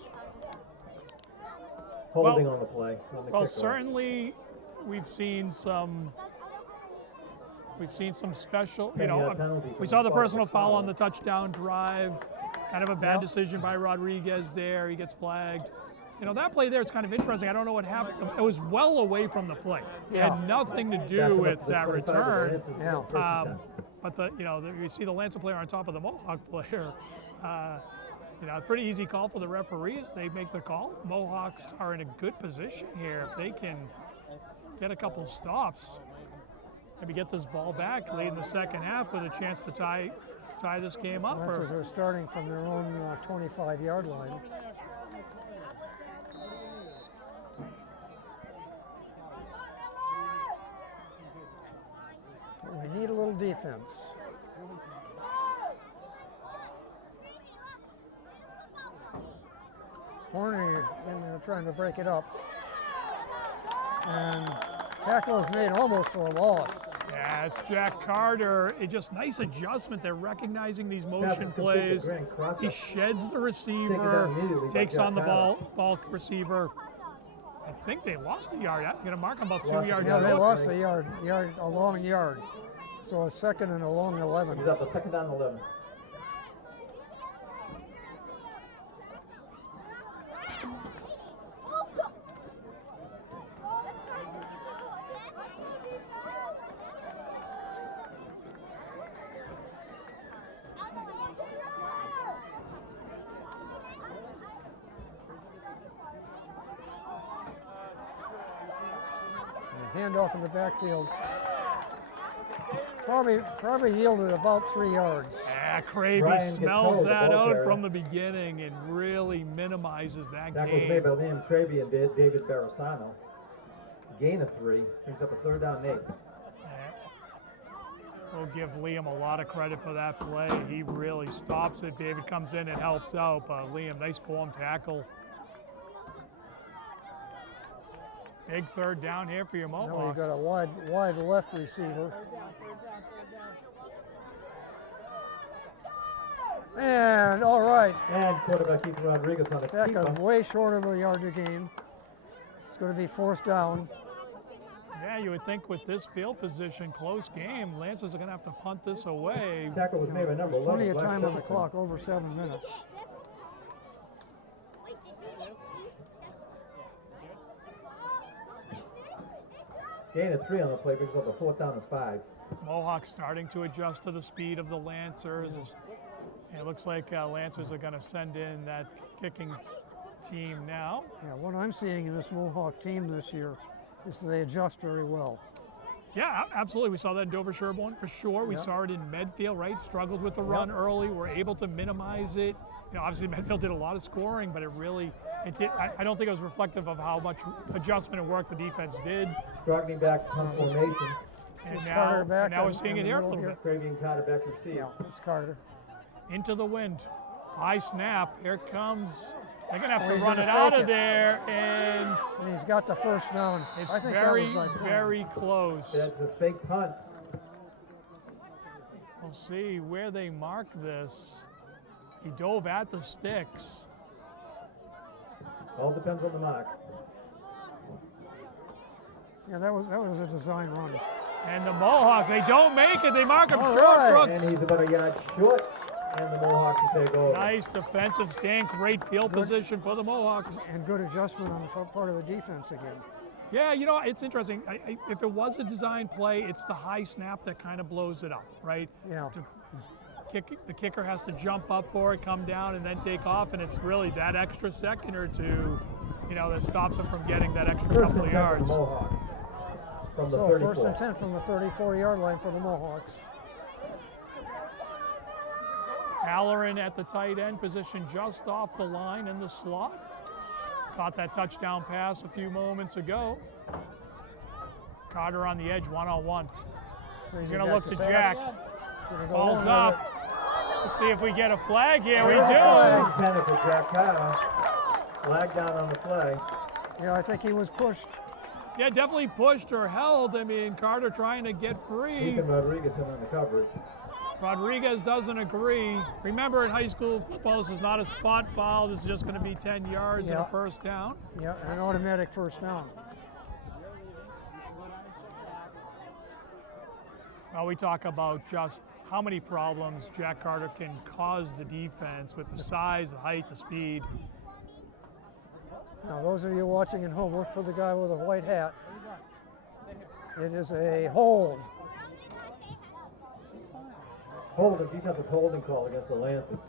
Holding well- on the play. On the Well, kickoff. certainly we've seen some. We've seen some special, you 10-yard know, penalty we from saw the the personal foul foul. on the touchdown drive. Kind of a bad Yep. decision by Rodriguez there. He gets flagged. You know, that play there is kind of interesting. I don't know what happened. It was well away from the play. It Yeah. had nothing to That's do enough with for the that 25 of the return. Lancers. Yeah. First and 10. But you see the Lancer player on top of the Mohawk player. It's a pretty easy call for the referees. They make the call. Mohawks are in a good position here if they can get a couple stops. Maybe get this ball back late in the second half with a chance to tie this game up. Lancers are starting from their own 25-yard line. But we need a little defense. Forney in there trying to break it up. And tackle is made almost for a loss. Yeah, it's Jack Carter. It just nice adjustment. They're recognizing these Pass motion is complete to plays. Grant Crocker. He sheds the Taken receiver, down immediately by takes Jack on the Carter. ball receiver. I think they lost a yard. I'm going to mark them about 2 Lost a yards Yeah, short. they lost a long yard. So a second and a long 11. He's up a second down and 11. handoff in the backfield. Probably yielded about 3 yards. Yeah, Kraby Ryan smells Gatoe, the that ball out carrier. from the beginning and really minimizes that Tackle was gain. made by Liam Kraby and David Barasano. Gain of 3, brings up a 3rd down and 8. We'll give Liam a lot of credit for that play. He really stops it. David comes in and helps out, but Liam, nice form tackle. Big 3rd down here for your Now you Mohawks. got a wide left receiver. And all right, And quarterback Ethan Rodriguez on the Tech keeper. is way short of a yard to gain. It's going to be 4th down. Yeah, you would think with this field position, close game, Lancers are going to have to punt this away. Tackle was made by number 11. Plenty of Black time on the Stapleton. clock, over 7 minutes. Gain of 3 on the play, brings up a 4th down and 5. Mohawks starting to adjust to the speed of the Lancers. And it looks like Lancers are going to send in that kicking team now. Yeah, what I'm seeing in this Mohawk team this year is they adjust very well. Yeah, absolutely. We saw that in Dover Sherborne for sure. We Yep. saw it in Medfield, right? Struggled with the run early. We're able to minimize it. You know, obviously Medfield did a lot of scoring, but I don't think it was reflective of how much adjustment and work the defense did. Drogning back punt formation. And It's now, Carter back now we're in- seeing in it the here a middle little here. bit. Kraby and Carter back to receive. Yeah, it's Carter. Into the wind. High snap. Here comes. They're going to have Oh, to he's run gonna it out fake of it. there, and And he's got the 1st down. it's I think very, that was by 20. very close. That's a fake punt. We'll see where they mark this. He dove at the sticks. All depends on the mark. Yeah, that was a design run. And the Mohawks, they don't make it. They mark him All short, right. Brooks. And he's about a yard short. And the Mohawks will take over. Nice defensive stand, great field position for the Mohawks. And good adjustment on the part of the defense again. Yeah, you know, it's interesting. If it was a design play, it's the high snap that kind of blows it up, right? Yeah. The kicker has to jump up for it, come down, and then take off, and it's really that extra second or two, you know, that stops them from getting that extra First couple and of 10 for yards. the Mohawks. From the So 34. 1st and 10 from the 34-yard line for the Mohawks. Halloran at the tight end position just off the line in the slot. Caught that touchdown pass a few moments ago. Carter on the edge, one-on-one. He's going to look to Jack. Falls up. Let's see if we get a flag here. We There's a do. flag. Intended for Jack Carter. Flag down on the play. Yeah, I think he was pushed. Yeah, definitely pushed or held. I mean, Carter trying to get free. Ethan Rodriguez in on the coverage. Rodriguez doesn't agree. Remember, in high school football, this is not a spot foul. This is just going to be 10 yards and a Yeah. 1st down. Yeah, an automatic 1st down. Well, we talk about just how many problems Jack Carter can cause the defense with the size, the height, the speed. Now, those of you watching at home, look for the guy with a white hat. It is a hold. Holding, defensive holding call against the Lancers.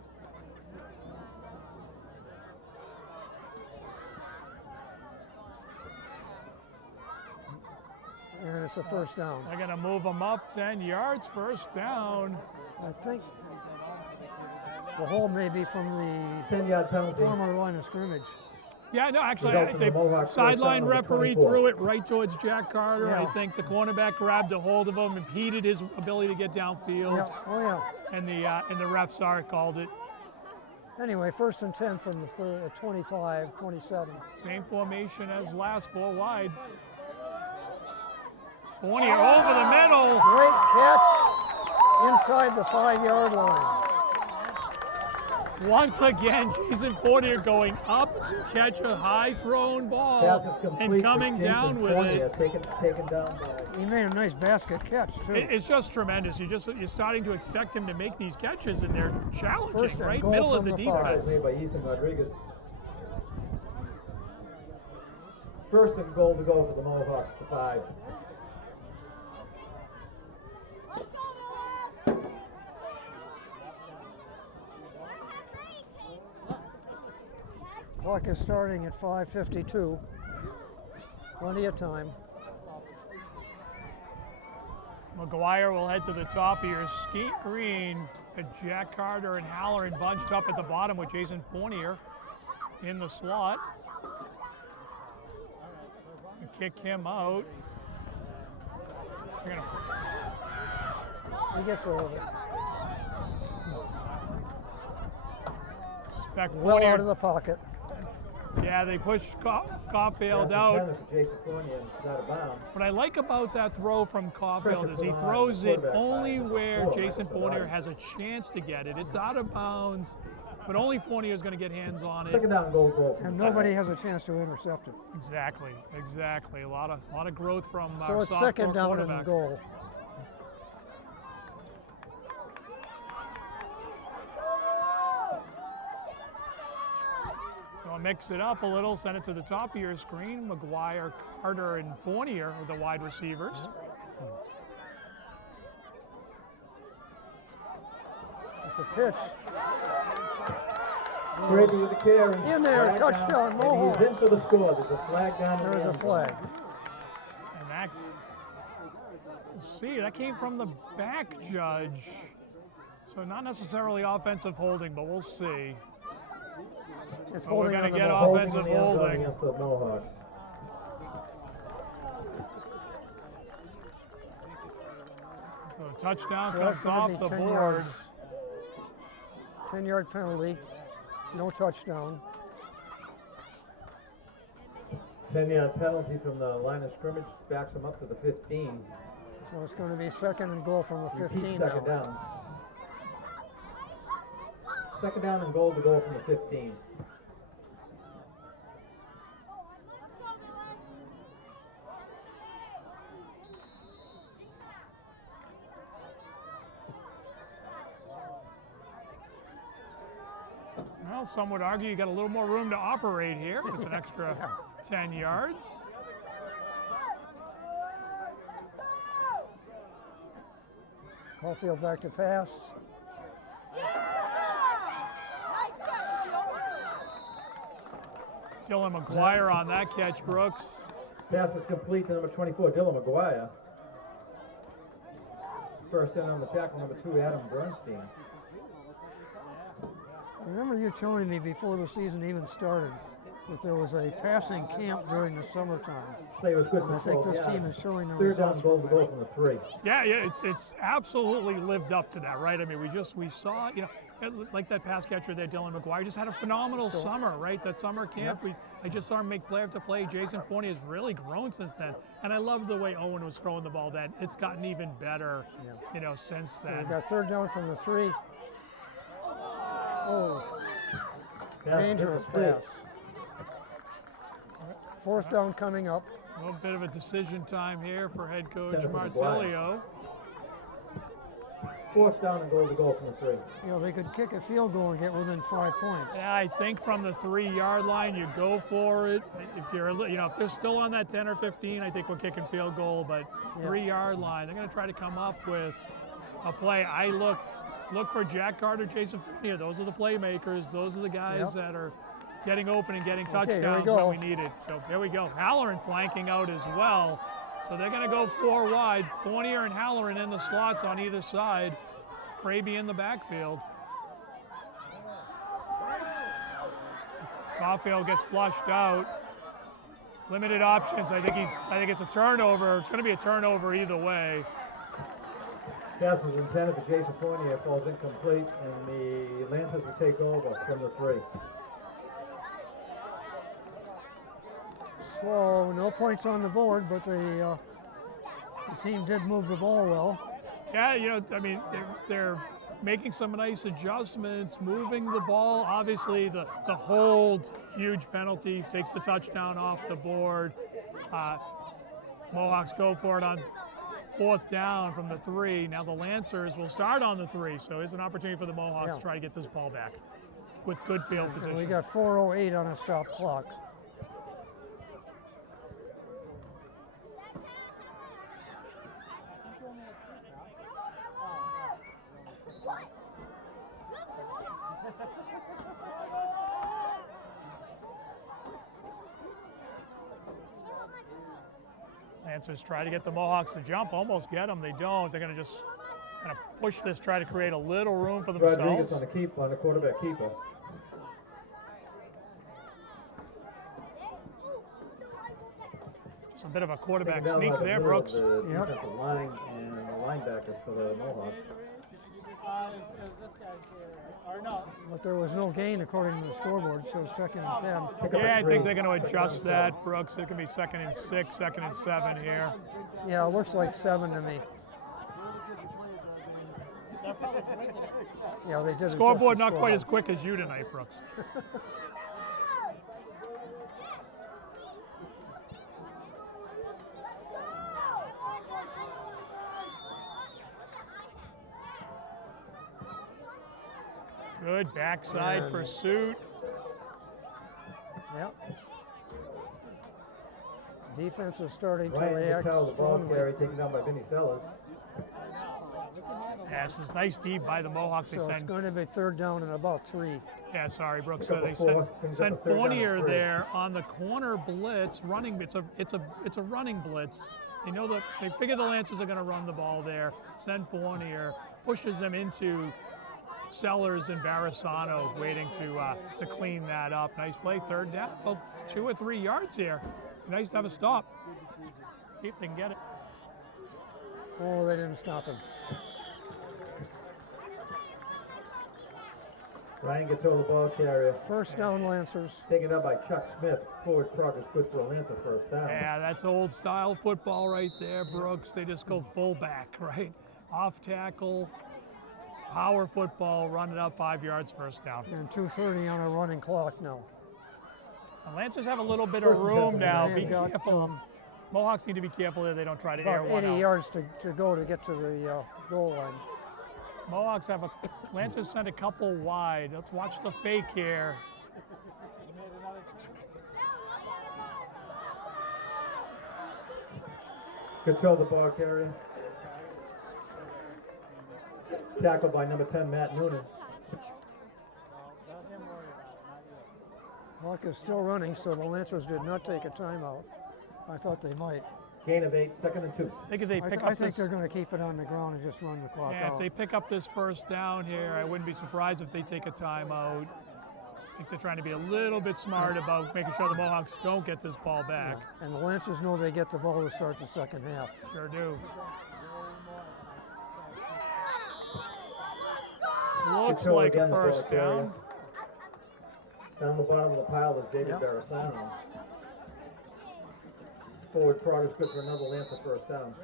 And it's a 1st down. They're going to move them up 10 yards, 1st down. I think the hold may be from the 10-yard penalty. former line of scrimmage. Yeah, no, actually, Results I in think the Mohawks sideline first down on the referee 24. threw it right towards Jack Carter. Yeah. I think the cornerback grabbed a hold of him, impeded his ability to get downfield, Yeah, oh yeah. and the ref saw it, called it. Anyway, 1st and 10 from the 25, 27. Same formation as last, 4 wide. Fournier over the middle. Great catch inside the 5-yard line. Once again, Jason Fournier going up to catch a high thrown ball Pass is complete and for coming Jason down with Fournier, it. Taken down by He made a nice basket catch, too. It's just tremendous. You're starting to expect him to make these catches, and they're challenging, First and right? goal Middle of from the the 5. defense. made by Ethan Rodriguez. 1st and goal to go for the Mohawks to 5. Clock is starting at 5:52. Plenty of time. McGuire will head to the top of your screen. Jack Carter and Halloran bunched up at the bottom with Jason Fournier in the slot. And kick him out. He gets rid of it. Expect Well Fournier. out of the pocket. Yeah, they pushed Caulfield Pass out. intended for Jason Fournier and it's out of bounds. What I like about that throw from Caulfield is he throws it only where Jason Fournier has a chance to get it. It's out of bounds, but only Fournier is going to get hands on it. Second down, goal. And nobody has a chance to intercept it. Exactly. A lot of growth from So our it's sophomore second down quarterback. and goal. So I'll mix it up a little, send it to the top of your screen. McGuire, Carter, and Fournier are the wide receivers. It's a pitch. Brady with the carry. In there, Flag touchdown, down, and Mohawks. he's in for the score. There's a flag down. in the There's a end zone. flag. And that, let's see, that came from the back judge. So not necessarily offensive holding, but we'll see. It's But we're holding going on to the get ball. offensive in the end zone holding. against the Mohawks. So touchdown So that's comes going off to the be 10 board. yards. 10-yard penalty. No touchdown. 10-yard penalty from the line of scrimmage backs him up to the 15. So it's going to be second and goal from the Repeat 15 second now. downs. Second down and goal to go from the 15. Well, some would argue you got a little more room to operate here with an extra 10 yards. Caulfield back to pass. Dylan McGuire on that catch, Brooks. Pass is complete to number 24, Dylan McGuire. First in on the tackle, number 2, Adam Bernstein. I remember you telling me before the season even started that there was a passing camp during the summertime. Play was good. And I think control, this yeah. team is showing the Third down results goal from to go that. from the 3. Yeah, it's absolutely lived up to that, right? I mean, we saw, like that pass catcher there, Dylan McGuire, just had a phenomenal summer, right? That summer camp, I just saw him make play after play. Jason Fournier has really grown since then, and I love the way Owen was throwing the ball then. It's gotten even better, since We then. got third down from the 3. Oh, Pass dangerous complete. pass. Fourth down coming up. A little bit of a decision time here for head coach Jennifer Martellio. Fourth down and goal to go from the 3. They could kick a field goal and get within 5 points. Yeah, I think from the 3-yard line, you go for it. If you're, if they're still on that 10 or 15, I think we're kicking field goal. But 3-yard line, they're going to try to come up with a play. I look for Jack Carter, Jason Fournier. Those are the playmakers. Those are the guys that are getting open and getting touchdowns when we need it. So here we go. Halloran flanking out as well. So they're going to go 4 wide. Fournier and Halloran in the slots on either side. Kraby in the backfield. Caulfield gets flushed out. Limited options. I think it's a turnover. It's going to be a turnover either way. Pass was intended for Jason Fournier, falls incomplete, and the Lancers will take over from the 3. So no points on the board, but the team did move the ball well. Yeah, they're making some nice adjustments, moving the ball. Obviously, the hold, huge penalty, takes the touchdown off the board. Mohawks go for it on 4th down from the 3. Now the Lancers will start on the 3, so it's an opportunity for the Mohawks to try to get this ball back with good field position. And we got 4:08 on a stop clock. Lancers try to get the Mohawks to jump, almost get them. They don't. They're going to just kind of push this, try to create a little room for Rodriguez themselves. on the quarterback keeper. It's a bit of a quarterback Taken down sneak by the there, middle of Brooks. The Yep. defensive line and the linebackers for the Mohawks. It was this guy's here, or no? But there was no gain according to the scoreboard, so it's second and 10. Pick up Yeah, a I three. think they're going to adjust that, Brooks. It can be 2nd and 6, 2nd and 7 here. Yeah, it looks like 7 to me. They're probably drinking it. Yeah, they did. adjust Scoreboard the not quite as scoreboard. quick as you tonight, Brooks. Good backside And- pursuit. Yep. Defense is starting to Ryan react Patel, the ball strongly. carry, taken down by Vinny Sellers. Yes, it's nice deep by the Mohawks. They So it's send, going to be 3rd down and about 3. yeah, sorry, Brooks. Pick So up a they four, brings send up a 3rd down and Fournier 3. there on the corner blitz, running. It's a running blitz. They know that they figure the Lancers are going to run the ball there. Send Fournier, pushes them into Sellers and Barisano, waiting to clean that up. Nice play, 3rd down, about 2 or 3 yards here. Nice to have a stop. See if they can get it. Oh, they didn't stop him. Ryan Gatto, the ball carrier, 1st down, Lancers. taken up by Chuck Smith. Forward progress good for a Lancer 1st down. Yeah, that's old style football right there, Brooks. They just go fullback, right? Off tackle, power football, run it up 5 yards, 1st down. And 2:30 on a running clock now. The Lancers have a little bit of 1st and room 10. now. They Be got, careful. Mohawks need to be careful that they don't try to air About one 80 out. yards to go to get to the goal line. Mohawks have Lancers sent a couple wide. Let's watch the fake here. Gatto, the ball carrier. Tackled by number 10, Matt Noonan. Let him worry about it, not you. Clock is still running, so the Lancers did not take a timeout. I thought they might. Gain of 8, 2nd and 2. I think if they pick I up think this, they're going to keep it on the ground and just run the clock yeah, if out. they pick up this 1st down here, I wouldn't be surprised if they take a timeout. I think they're trying to be a little bit smart about making sure the Mohawks don't get this ball back. And the Lancers know they get the ball to start the 2nd half. Sure do. Looks Gatto like a again, the ball 1st carrier. down. Down the bottom of the pile is David Yep. Barisano. Forward progress good for another Lancer 1st down.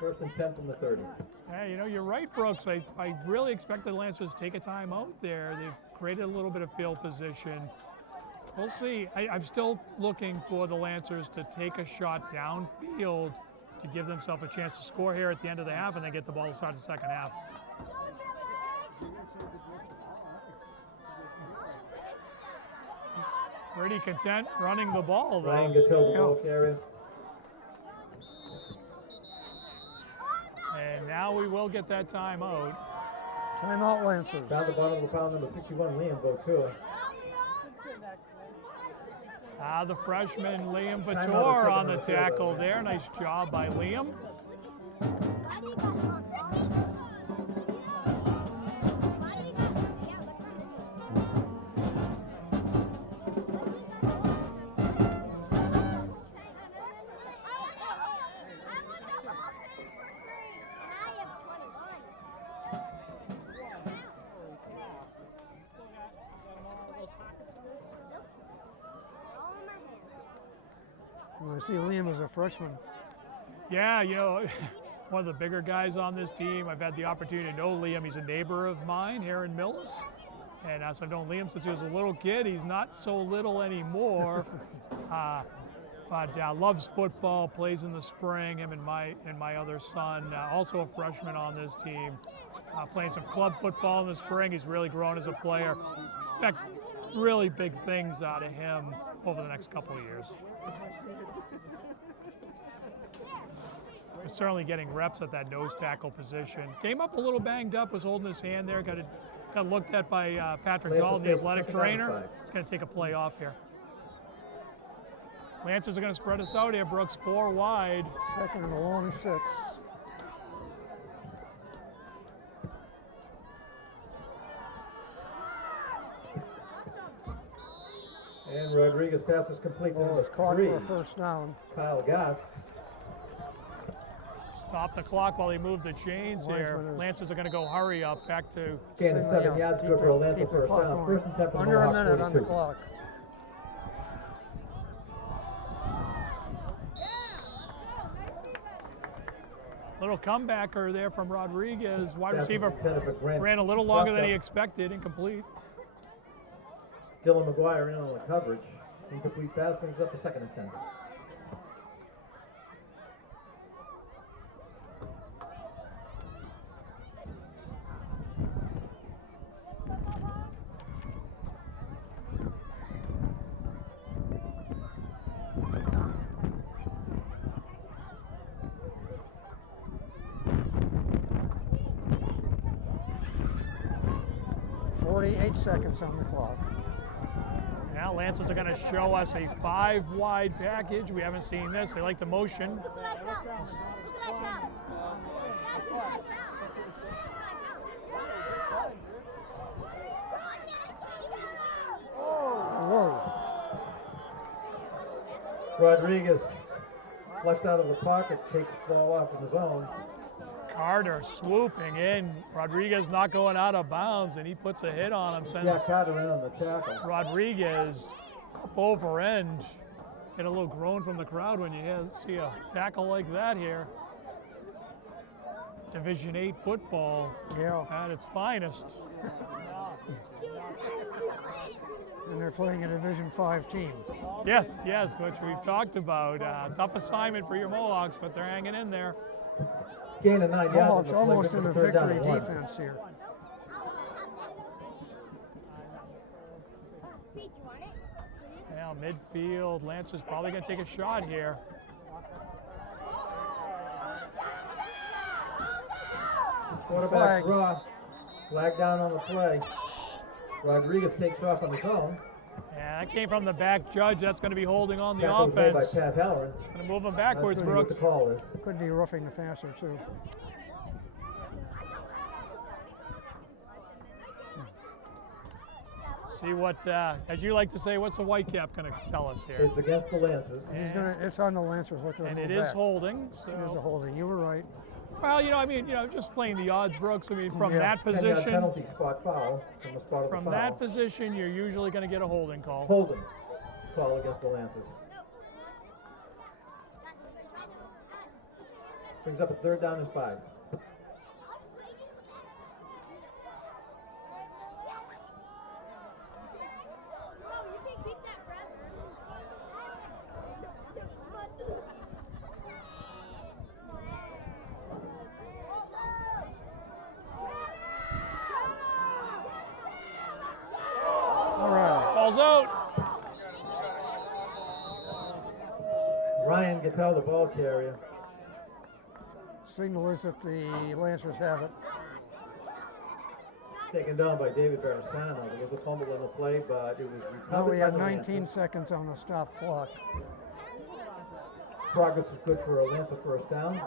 1st and 10 from the 30. Yeah, you know, you're right, Brooks. I really expected the Lancers to take a timeout there. They've created a little bit of field position. We'll see. I'm still looking for the Lancers to take a shot downfield to give themselves a chance to score here at the end of the half and then get the ball to start the 2nd half. Pretty content running the ball, though. Ryan Gatto, the ball carrier. And now we will get that timeout. Timeout, Lancers. Down the bottom of the pile, number 61, Liam Votour. The freshman Liam Timeout is Vitor taken on the on the field tackle by there. Nice job by Liam. And I see Liam as a freshman. Yeah, you know, one of the bigger guys on this team. I've had the opportunity to know Liam. He's a neighbor of mine here in Millis. And so I've known Liam since he was a little kid. He's not so little anymore. But loves football, plays in the spring. Him and my other son, also a freshman on this team, playing some club football in the spring. He's really grown as a player. Expect really big things out of him over the next couple of years. He's certainly getting reps at that nose tackle position. Came up a little banged up, was holding his hand there. Got looked at by Patrick Lancers Dalton, the face athletic second down trainer. five. He's going to take a play off here. Lancers are going to spread us out here, Brooks. 4 wide. Second and a long 6. And Rodriguez passes complete to Ball number is caught 3, for a first down. Kyle Goss. Stop the clock while they move the chains here. Wiseman is- Lancers are going to go hurry up back to Gain of 7 yards, good for a Lancer keep the first clock down. going. First and 10 from the Under a Mohawks minute on the 42. clock. little comebacker there from Rodriguez. Wide Pass receiver intended for Grant. ran a little longer than he Busta. expected, incomplete. Dylan McGuire in on the coverage. Incomplete pass brings up the second and 10. Seconds on the clock. Now Lancers are going to show us a 5 wide package. We haven't seen this. They like the motion. Look what I found. Look what I found. Guys, look what I found. Whoa. Rodriguez flushed out of the pocket, takes the ball off of his own. Carter swooping in. Rodriguez not going out of bounds, and he puts a hit on him. Yeah, Sends Carter in on the tackle. Rodriguez up over end. Get a little groan from the crowd when you see a tackle like that here. Division 8 football Yeah. at its finest. And they're playing a Division 5 team. Yes, yes, which we've talked about. Tough assignment for your Mohawks, but they're hanging in there. Gain of 9 yards. Mohawks on the play, almost good in for a third down victory and 1. defense here. Pete, you want it? Now midfield, Lancers probably going to take a shot here. Quarterback Flag. draw. Flag down on the play. Rodriguez takes off on his own. Yeah, that came from the back judge. That's going to be holding on the Tackle was made by offense. Pat Halloran. Going to move him Not backwards, sure what the Brooks. call is. Could be roughing the passer too. See what, as you like to say, what's the white cap going to tell us here? It's against the Lancers. He's gonna. It's on the Lancers. Look at And him it move is back. holding. It is a So, holding. You were right. well, I mean, just playing the odds, Brooks. I mean, from Yeah. that 10-yard position, penalty spot foul from the spot of from the foul. that position, you're usually going to get a holding call. Holding call against the Lancers. Brings up a third down and 5. No, you can keep that forever. All right. Ball's out. Ryan Gattel, the ball carrier. Signal is that the Lancers have it. Taken down by David Barasano. There was a fumble in the play, but it was recovered. Now we by have the 19 Lancers. seconds on the stop clock. Progress is good for a Lancer first down.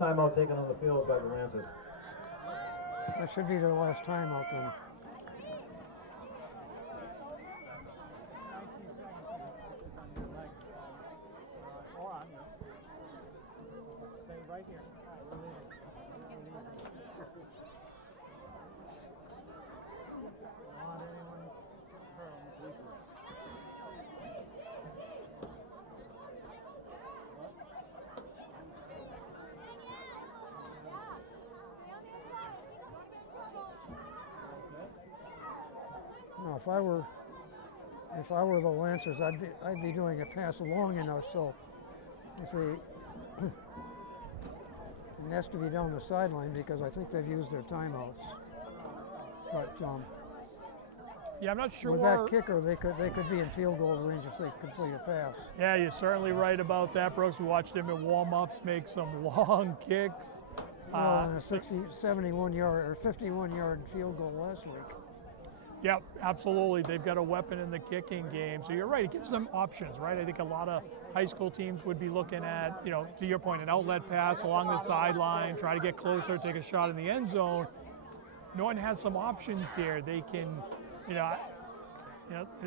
Timeout taken on the field by the Lancers. That should be their last timeout then. Hold on. Stay right here. All right, we're leaving. We're leaving. Don't want anyone hurt on the blue group. Now, if I were the Lancers, I'd be doing a pass long enough so you see it has to be down the sideline because I think they've used their timeouts. But Yeah, I'm not sure. with that kicker, they could be in field goal range if they complete a pass. Yeah, you're certainly right about that, Brooks. We watched him in warm-ups make some long kicks. Well, and a 71-yard or 51-yard field goal last week. Yep, absolutely. They've got a weapon in the kicking game. So you're right. It gives them options, right? I think a lot of high school teams would be looking at, to your point, an outlet pass along the sideline, try to get closer, take a shot in the end zone. Norton has some options here. They can,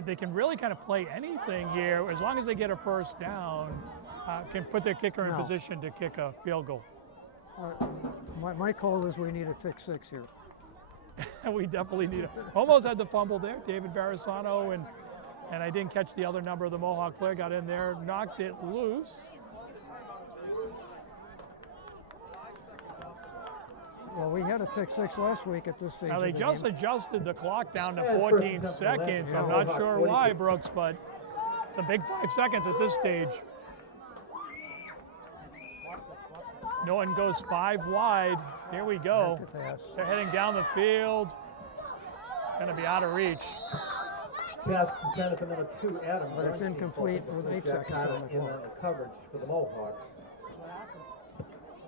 they can really kind of play anything here as long as they get a first down. Can put their kicker in position to kick a field goal. My call is we need a pick six here. We definitely need it. Almost had the fumble there, David Barisano, and I didn't catch the other number. The Mohawk player got in there, knocked it loose. Well, we had a pick six last week at this stage. Now they of the just game. adjusted the clock down to Yeah, 14 first seconds. attempt I'm on not left. sure why, Brooks, but it's a big 5 seconds at this stage. Norton goes 5 wide. Here we go. Back to pass. They're heading down the field. It's going to be out of reach. Pass intended for number 2, Adam. But it's incomplete with 8 Jack seconds Carter on the in clock. the coverage for the Mohawks. What happened?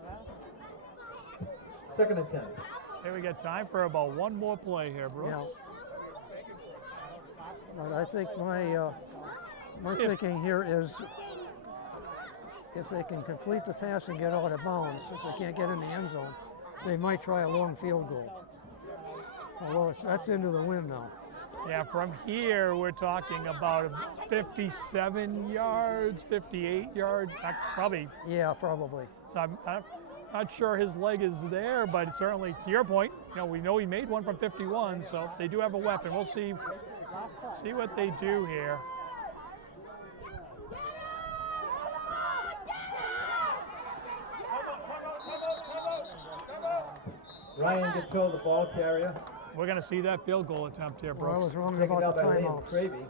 What happened? Second and 10. Say we got time for about one more play here, Brooks. But I think my See if- thinking here is if they can complete the pass and get out of bounds, if they can't get in the end zone, they might try a long field goal. Although that's into the wind now. Yeah, from here we're talking about 57 yards, 58 yards, probably. Yeah, probably. So I'm not sure his leg is there, but certainly to your point, we know he made one from 51, so they do have a weapon. We'll see what they do here. Ryan Gatto, the ball carrier. We're going to see that field goal attempt here, Well, I Brooks. was wrong Taken about out the by Liam timeouts. Cravey.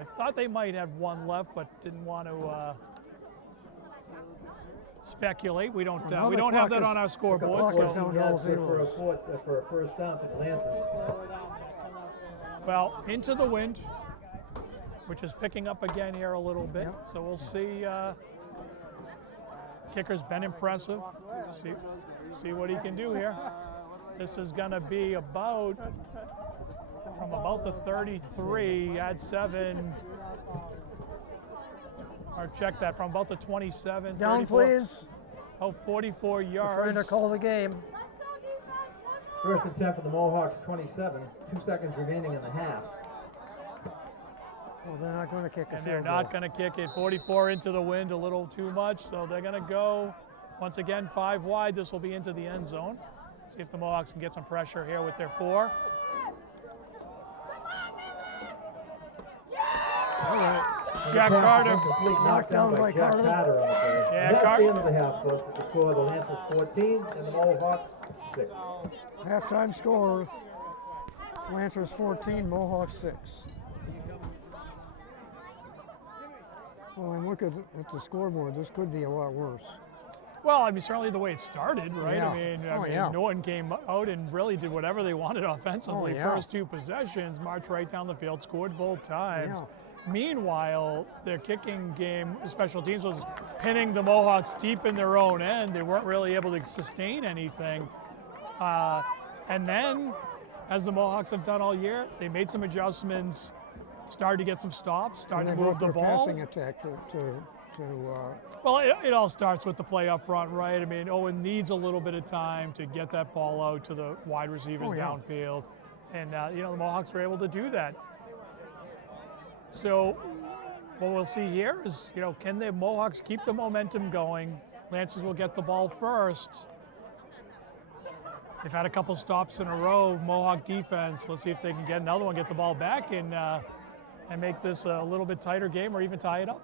I thought they might have one left, but didn't want to speculate. We don't Well, we the don't have clock that is- on our the scoreboard. clock is So, down. He all has for zeros. for a first down for the Lancers. well, into the wind, which is picking up again here a little bit. Yep. So we'll see. Kicker's been impressive. See what he can do here. This is going to be from about the 33, add 7, or check that, from about the 27, Down, 34, please. oh, 44 We're trying yards. to call the game. First attempt for the Mohawks, 27. 2 seconds remaining in the half. Well, they're not going to kick a And they're field not goal. going to kick it. 44 into the wind, a little too much, so they're going to go, once again, 5 wide. This will be into the end zone. See if the Mohawks can get some pressure here with their 4. All right. Jack Carter. Complete knockdown by Jack Carter. Carter on the play. Yeah, And that's Carter. the end of the half, folks. The score, the Lancers 14 and the Mohawks 6. Halftime score, Lancers 14, Mohawks 6. Well, and look at the scoreboard. This could be a lot worse. Well, I mean, certainly the way it started, right? Yeah. I mean, Oh, yeah. Norton came out and really did whatever they wanted offensively. Oh, yeah. First 2 possessions, marched right down the field, scored both times. Yeah. Meanwhile, their kicking game, special teams, was pinning the Mohawks deep in their own end. They weren't really able to sustain anything. And then, as the Mohawks have done all year, they made some adjustments, started to get some stops, started to And they move brought the their ball. passing attack to Well, it all starts with the play up front, right? I mean, Owen needs a little bit of time to get that ball out to the wide receivers Oh, yeah. downfield. And, the Mohawks were able to do that. So what we'll see here is, can the Mohawks keep the momentum going? Lancers will get the ball first. They've had a couple stops in a row, Mohawk defense. Let's see if they can get another one, get the ball back, and make this a little bit tighter game or even tie it up.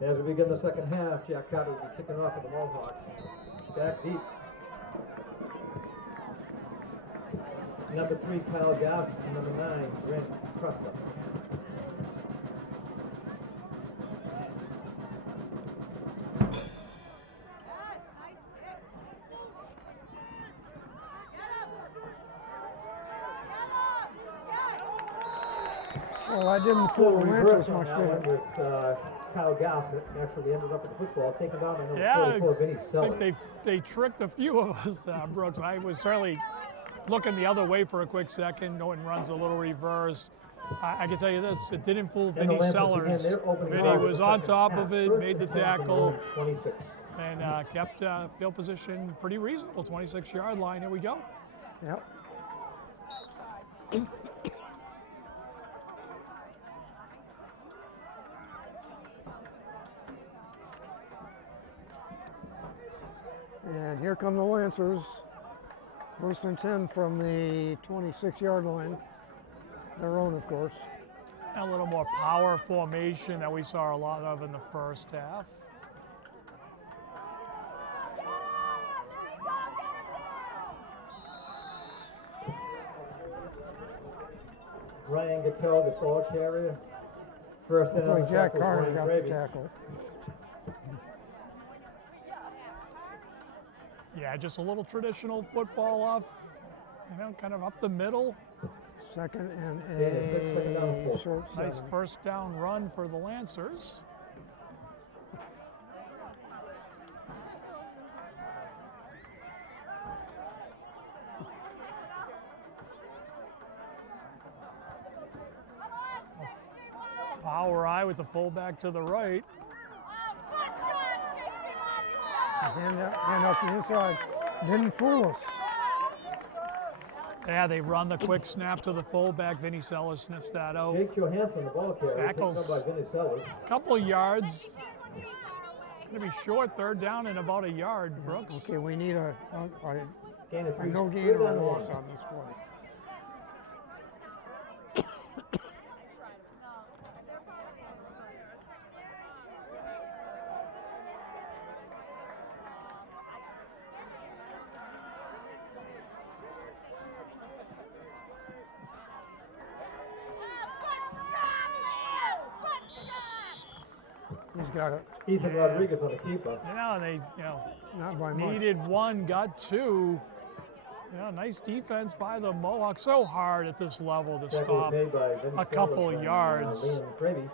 As we begin the second half, Jack Carter will be kicking off for the Mohawks. Back deep. Number 3, Kyle Gass, and number 9, Grant Prescott. Well, I didn't fool the reverse Lancers on much, that did one it? with Kyle Goss that actually ended up with the football taken down by number Yeah, 44, Vinny I Sellers. think they tricked a few of us, Brooks. I was certainly looking the other way for a quick second. Norton runs a little reverse. I can tell you this, it didn't fool And the Vinny Lancers Sellers. began their opening Vinny drive was with the on second top half. of it, First made the and 10 from tackle, the 26. and kept field position pretty reasonable, 26-yard line. Here we go. Yep. And here come the Lancers. First and 10 from the 26-yard line. Their own, of course. A little more power formation that we saw a lot of in the first half. Ryan Gattel, the ball carrier. First in Looks on like the Jack tackle, Carter Brian got Gravy. the tackle. Yeah, just a little traditional football off, kind of up the middle. Second and second down and a 4. short Nice 7. first down run for the Lancers. Power eye with the fullback to the right. Hand up the inside. Didn't fool us. Yeah, they run the quick snap to the fullback. Vinny Sellers sniffs that out. Jake Johansson, the ball carrier, taken Tackles. up by Vinny Sellers. Couple of yards. Gonna be short, third down and about a yard, Brooks. Okay, we need a Gain of 3. no gain Third or down and loss 1. on this play. He's got it. Ethan Yeah. Rodriguez on the keeper. Yeah, they Not by much. needed one, got two. Nice defense by the Mohawks. So hard at this level to Tackle was stop. made by Vinny a couple Sellers of and, yards. Liam Gravy.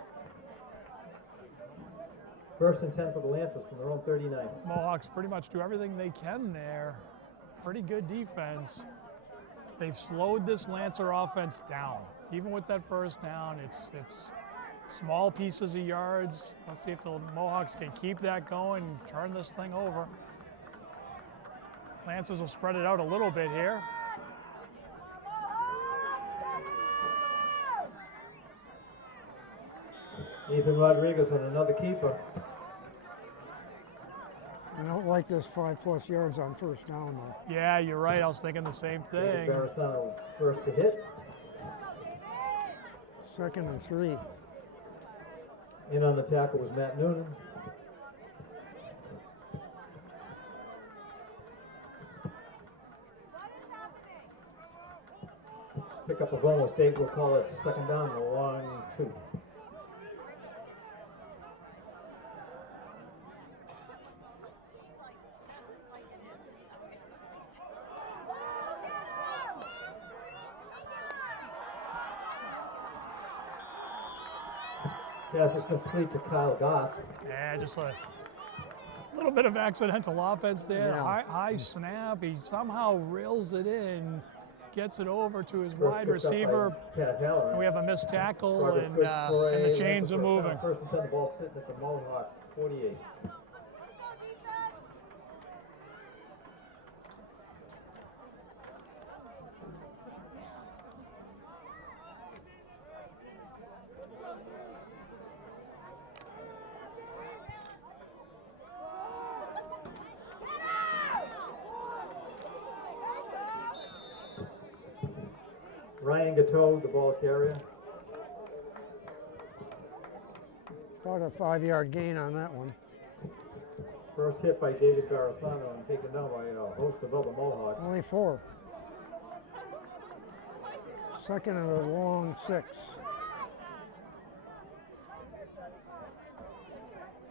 First and 10 for the Lancers from their own 39. Mohawks pretty much do everything they can there. Pretty good defense. They've slowed this Lancer offense down. Even with that first down, it's small pieces of yards. Let's see if the Mohawks can keep that going and turn this thing over. Lancers will spread it out a little bit here. Ethan Rodriguez on another keeper. I don't like this 5+ yards on first down though. Yeah, you're right. I was thinking the same thing. Barasano first to hit. Second and 3. In on the tackle was Matt Noonan. Pickup of Oklahoma State, we'll call it second down, 1-2. Pass is complete to Kyle Goss. Yeah, just a little bit of accidental offense there. Yeah. High snap. He somehow reels it in, gets it over to his First wide picked up by receiver. Pat Halloran. And we have a missed tackle, Progress and good for the a chains are Lancers moving. first down. First and 10, the ball sitting at the Mohawk 48. Ryan Gatto, the ball carrier. About a 5-yard gain on that one. First hit by David Barasano and taken down by a host of other Mohawks. Only 4. Second and a long 6.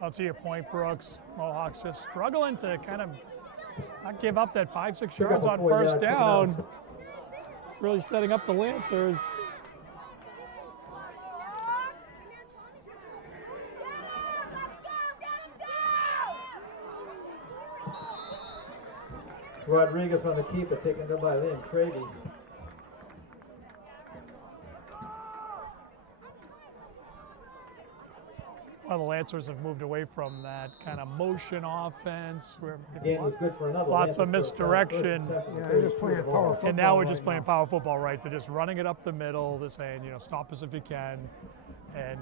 I'll to your point, Brooks. Mohawks just struggling to kind of not give up that 5-6 yards on first down. It's really setting up the Lancers. Rodriguez on the keeper, taken in by Lynn Cravey. Well, the Lancers have moved away from that kind of motion offense where Game was good for another. lots of Lancers first down, misdirection. first and 10 Yeah, from they're just 32 playing of the power Mohawks. football. And now we're right just playing now. power football, right? They're just running it up the middle. They're saying, stop us if you can. And,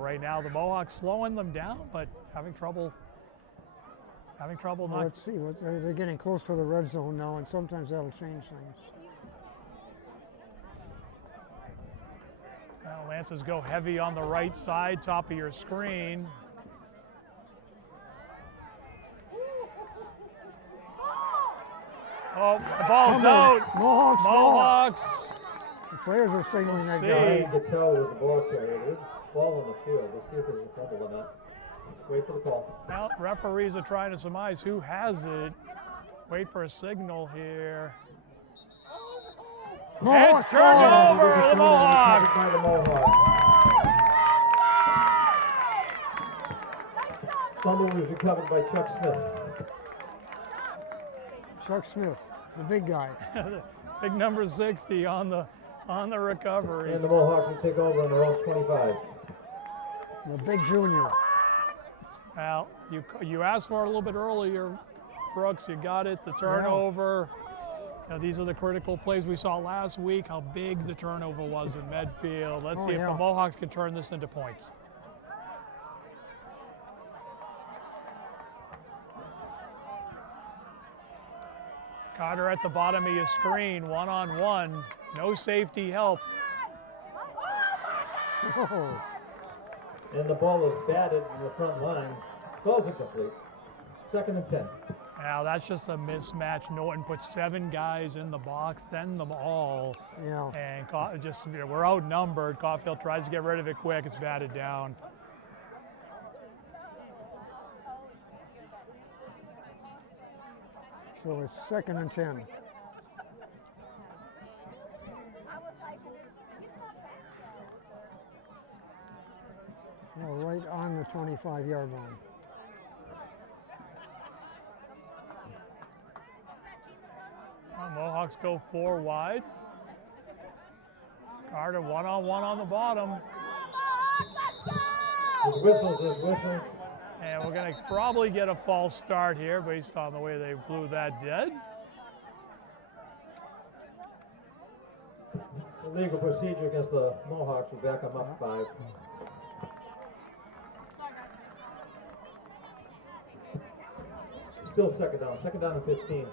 right now the Mohawks slowing them down, but having trouble Well, not. let's see. They're getting close to the red zone now, and sometimes that'll change things. Now Lancers go heavy on the right side, top of your screen. Oh, the ball's out. Mohawks. Mohawks. The players are signaling that See. guy. Ryan Gattel was the ball carrier. There's ball on the field. We'll see if there's a fumble or not. Wait for the call. Now referees are trying to surmise who has it. Wait for a signal here. Mohawks. It's turned over the Mohawks. By the Mohawks. Fumble was recovered by Chuck Smith. Chuck Smith, the big guy. Big number 60 on the recovery. And the Mohawks will take over on their own 25. The big junior. Well, you asked for it a little bit earlier, Brooks. You got it. The turnover. These are the critical plays we saw last week. How big the turnover was in Medfield. Let's see if the Mohawks can turn this into points. Carter at the bottom of your screen, one-on-one. No safety help. Oh, And the ball is batted in the front line. Ball's incomplete. 2nd and 10. Now that's just a mismatch. Norton puts 7 guys in the box, send them all, yeah. and we're outnumbered. Caulfield tries to get rid of it quick. It's batted down. So it's 2nd and 10. Well, right on the 25-yard line. Mohawks go 4 wide. Carter one-on-one on the bottom. There's whistles. And we're going to probably get a false start here based on the way they blew that dead. The legal procedure against the Mohawks will back them up 5. Still 2nd down. 2nd down and 15.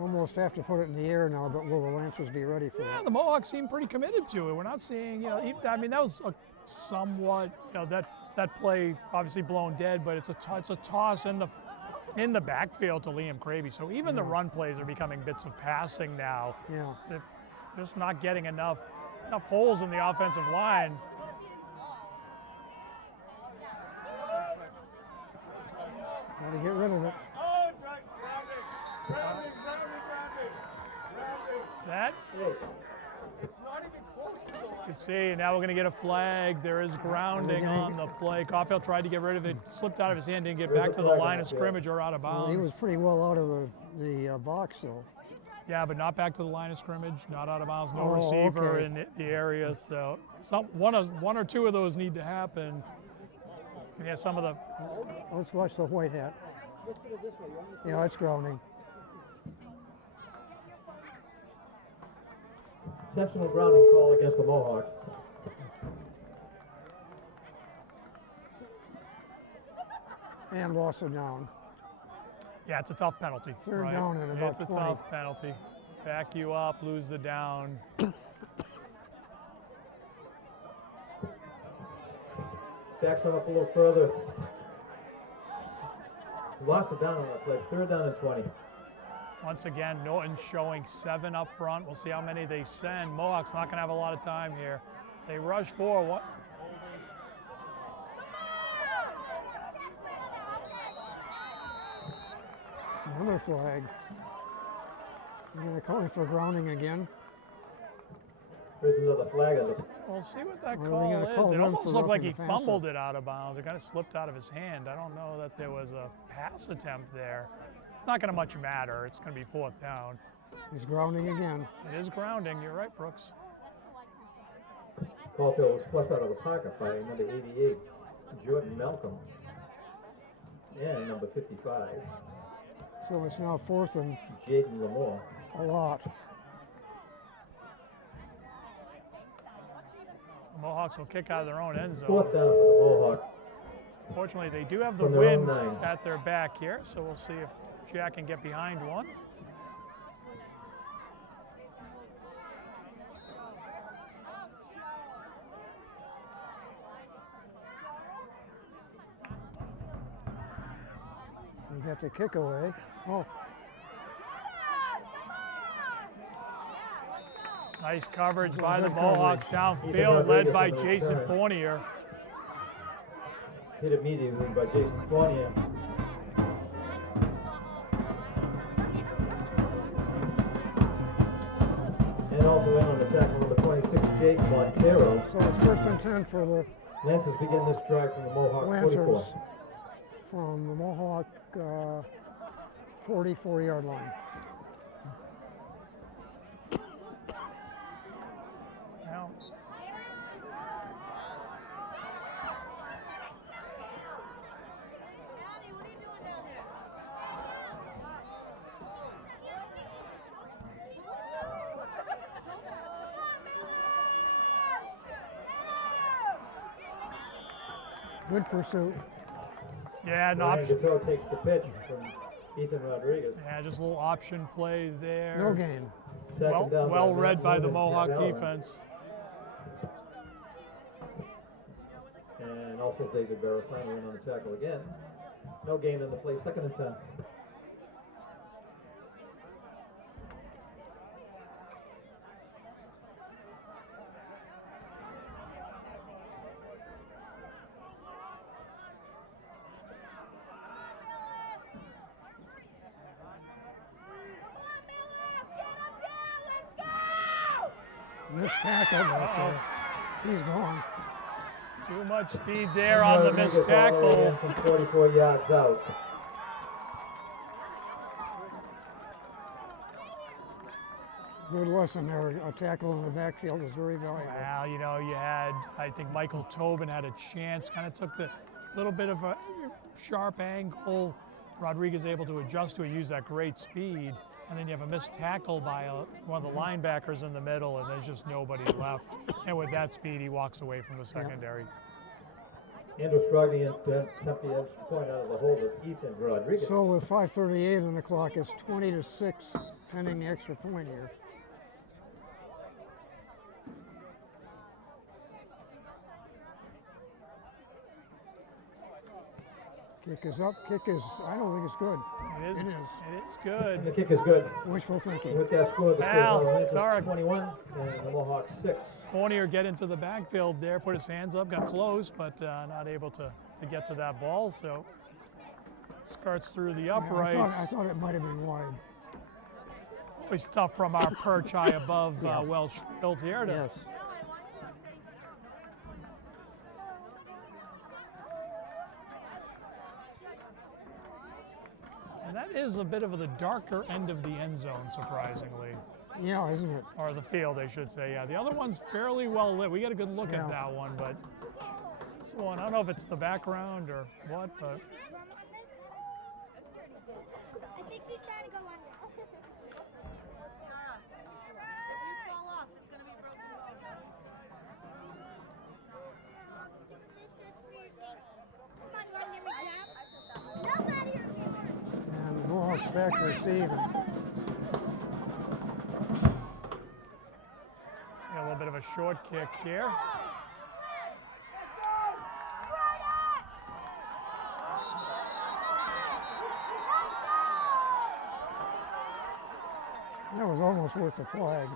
Almost have to put it in the air now, but will the Lancers be ready for Yeah, it? the Mohawks seem pretty committed to it. We're not seeing, that was a somewhat, that play obviously blown dead, but it's a toss in the backfield to Liam Cravey. So even the run plays are becoming bits of passing now. Yeah. They're just not getting enough holes in the offensive line. Got to get rid of it. That you can see now we're going to get a flag. There is grounding on the play. Caulfield tried to get rid of it, slipped out of his hand, didn't get back to the line of scrimmage or out of Well, he was bounds. pretty well out of the box, though. Yeah, but not back to the line of scrimmage, not out of bounds, no Oh, receiver okay. in the area. So one or two of those need to happen. And yeah, some of the Let's watch the white hat. Yeah, it's grounding. Intentional grounding call against the Mohawks. And loss of down. yeah, it's a tough penalty. Third right? down and about It's a 20. tough penalty. Back you up, lose the down. Backs them up a little further. Lost it down on that play. 3rd down and 20. Once again, Norton showing 7 up front. We'll see how many they send. Mohawks not going to have a lot of time here. They rush 4. What? Another flag. You're going to call him for grounding again. There's another flag on the We'll see what that Well, call they're gonna is. call It run almost for looked like roughing he the passer. fumbled it out of bounds. It kind of slipped out of his hand. I don't know that there was a pass attempt there. It's not going to much matter. It's going to be 4th down. He's grounding again. It is grounding. You're right, Brooks. Caulfield was flushed out of the pocket by number 88, Jordan Malcolm, and number 55, So it's now 4th and Jaden Lamore. a lot. The Mohawks will kick out of their own end zone. 4th down for the Mohawks. Fortunately, they do have the From their own wind 9. at their back here, so we'll see if Jack can get behind one. He got the kick away. Oh, Nice coverage Good by the coverage. Mohawks Ethan downfield, led Rodriguez by on the Jason return. Fournier. Hit immediately by Jason Fournier. And also in on the tackle number 26, Jake Montero. so it's 1st and 10 for the Lancers begin this drive from the Mohawk 44. Lancers from the Mohawk 44-yard line. Now, Maddie, what are you doing down there? Good pursuit. yeah, an Ryan option. Gateau takes the pitch from Ethan Rodriguez. Yeah, just a little option play there. No gain. Second down by Well read Matt by the Newman, Mohawk Ted Allen, defense. And also David Barasano in on the tackle again. No gain in the play, 2nd and 10. Missed tackle, but he's gone. Too much speed there on the missed Rodriguez all the way in tackle. from 44 yards out. Good lesson there. A tackle in the backfield is very valuable. Well, you know, you had, I think Michael Tobin had a chance, kind of took the little bit of a sharp angle. Rodriguez able to adjust to it, use that great speed. And then you have a missed tackle by one of the linebackers in the middle, and there's just nobody left. And with that speed, he walks away from the secondary. Andrew Strogny attempt the extra point out of the hold of Ethan Rodriguez. So with 5:38 on the clock, it's 20-6 pending the extra point here. Kick is up. Kick is, I don't think it's good. It is. It is. It is And the good. kick is good. Wishful thinking. With that score, the Foul. score is Sorry. 21 and the Mohawks 6. Fournier get into the backfield there, put his hands up, got close, but not able to get to that ball. So skirts through the Yeah, uprights. I thought it might have been wide. Always tough from our perch high above Welsh Field here to Yes. And that is a bit of the darker end of the end zone, surprisingly. Yeah, isn't it? Or the field, I should say. Yeah, the other one's fairly well lit. We got a good look Yeah. at that one, but this one, I don't know if it's the background or what, but I think he's trying to go under. If you fall off, it's gonna be broken. Come on, you wanna give me a jab? Nobody will give us. And the Mohawks back to receive. yeah, a little bit of a short kick here. That was almost worth the flag.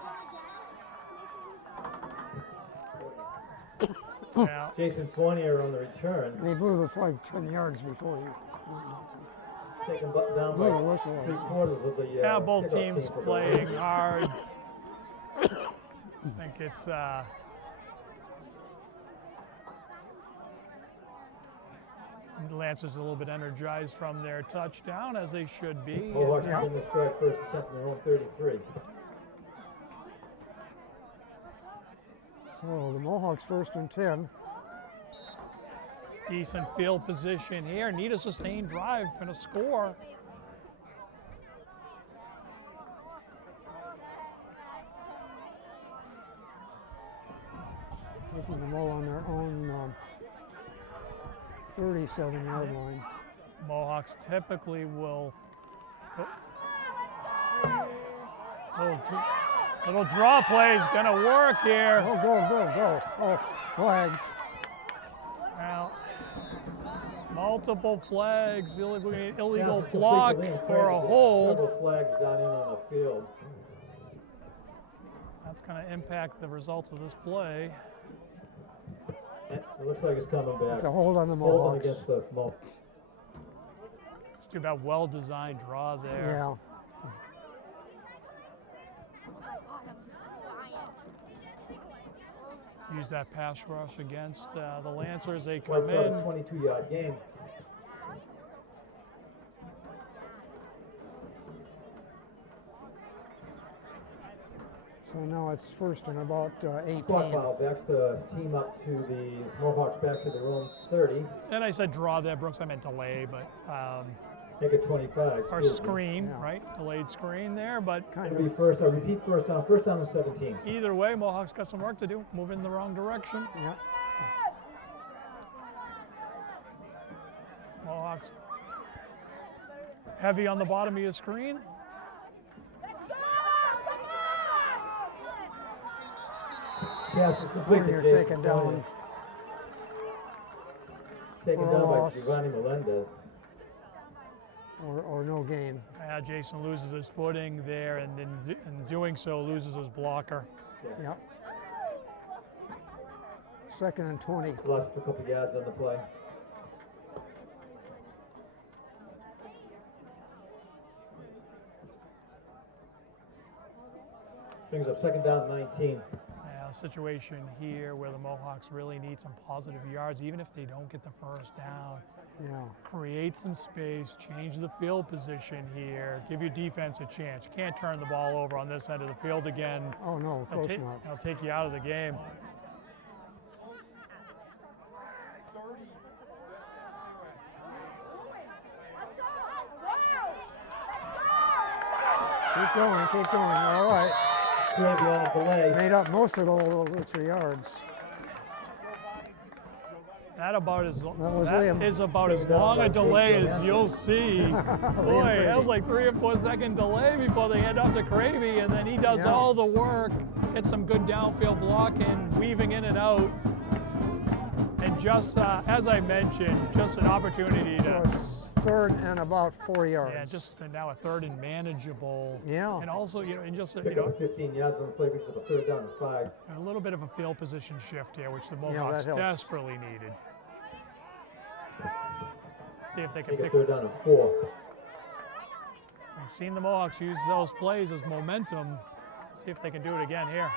Yeah, Jason Fournier on the return, They blew the flag 10 yards before you. taken down Blew the by whistle. 3/4 of the yeah, both kickoff teams team for the playing hard. I think it's the Lancers a little bit energized from their touchdown, as they should be. Mohawks Yeah. in the strike, first attempt in their own 33. So the Mohawks first and 10. Decent field position here. Need a sustained drive and a score. Taking them all on their own 37-yard line. Mohawks typically will. Little draw play is going to work here. Oh, go. Oh, flag. Well, multiple flags, illegal Pass block completely or a incorrect. hold. Several flags down in on the field. That's going to impact the results of this play. It looks like it's coming back. It's a hold on the Hold on Mohawks. against the Mohawks. It's too bad, well-designed draw there. Yeah. Use that pass rush against the Lancers. They White come Sox in. 22-yard game. So now it's first and about 18. Squad foul, backs the team up to the Mohawks back to their own 30. And I said draw there, Brooks. I meant delay, but Make it 25. or excuse me. screen, Yeah. right? Delayed screen there, but Kind It'll be of. first, repeat first down and 17. either way, Mohawks got some work to do. Moving in the wrong direction. Yeah. Mohawks heavy on the bottom of your screen. Pass is completed. Here Jason taken Tony. down. Taken for a down by loss. Giovanni Melendez. Or no gain. Jason loses his footing there, and in doing so, loses his blocker. Yeah. Second and 20. Lost a couple yards on the play. Brings up second down, 19. Situation here where the Mohawks really need some positive yards, even if they don't get the first down. Yeah. Create some space, change the field position here, give your defense a chance. You can't turn the ball over on this end of the field again. Oh, no, of course not. It'll take you out of the game. Keep going. All right. Gravy on a delay. Made up most of those extra yards. That was that Liam. is about as Taken down long by a delay Jake as Johansson. you'll see. Boy, that was like 3 or 4 second delay before they hand off to Cravey, and then he does Yeah. all the work, gets some good downfield blocking, weaving in and out. And just as I mentioned, just an opportunity So to, it's third and about 4 yards. yeah, just now a third and manageable. Yeah. And also, and just Pick up 15 yards on the play, brings up a third down and 5. a little bit of a field position shift here, which the that Mohawks helps. desperately needed. See if they can Take a pick. third down and 4. We've seen the Mohawks use those plays as momentum. See if they can do it again here.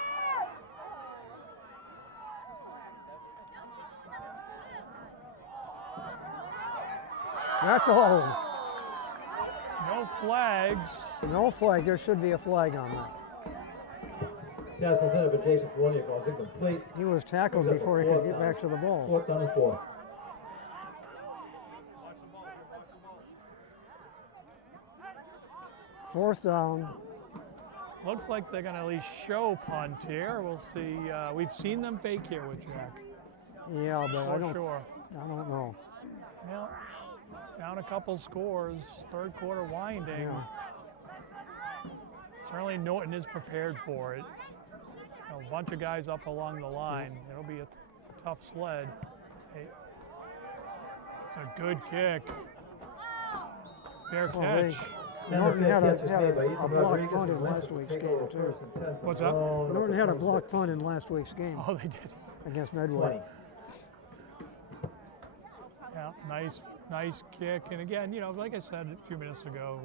That's a hold. No flags. No flag. There should be a flag on that. Pass intended for Jason Tony, calls incomplete. He was tackled before he could get back to the ball. 4th down and 4. Fourth down. Looks like they're going to at least show punt here. We'll see. We've seen them fake here with Jack. Yeah, but I For don't sure. know. Yeah. Down a couple scores. Third quarter winding. Yeah. Certainly Norton is prepared for it. A bunch of guys up along the line. It'll be a tough sled. Hey, it's a good kick. Fair Well, catch. Norton had catch is a made by Ethan blocked Rodriguez, punt and in Lancers last will week's take game, over too. 1st and 10 from What's their up? own Norton had a 26. blocked punt in last week's game Oh, they did. against 20. Medway. Yeah, nice kick. And again, like I said a few minutes ago,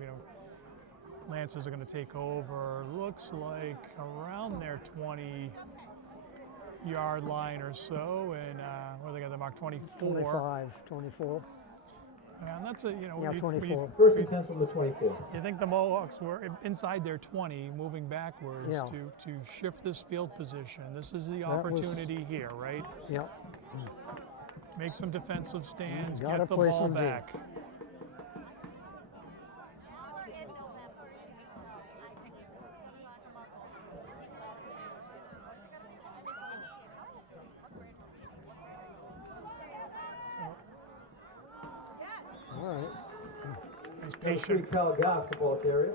Lancers are going to take over, looks like around their 20-yard line or so, and where they got the mark 24. 24. And that's a, you know, Yeah, 24. First and 10 from the 24. you think the Mohawks were inside their 20, moving backwards Yeah. to shift this field position. This is the That was- opportunity here, right? Yep. Make some defensive stands, Gotta get the play ball some D. back. All right. Nice Number 3, patient. Cal basketball carrier.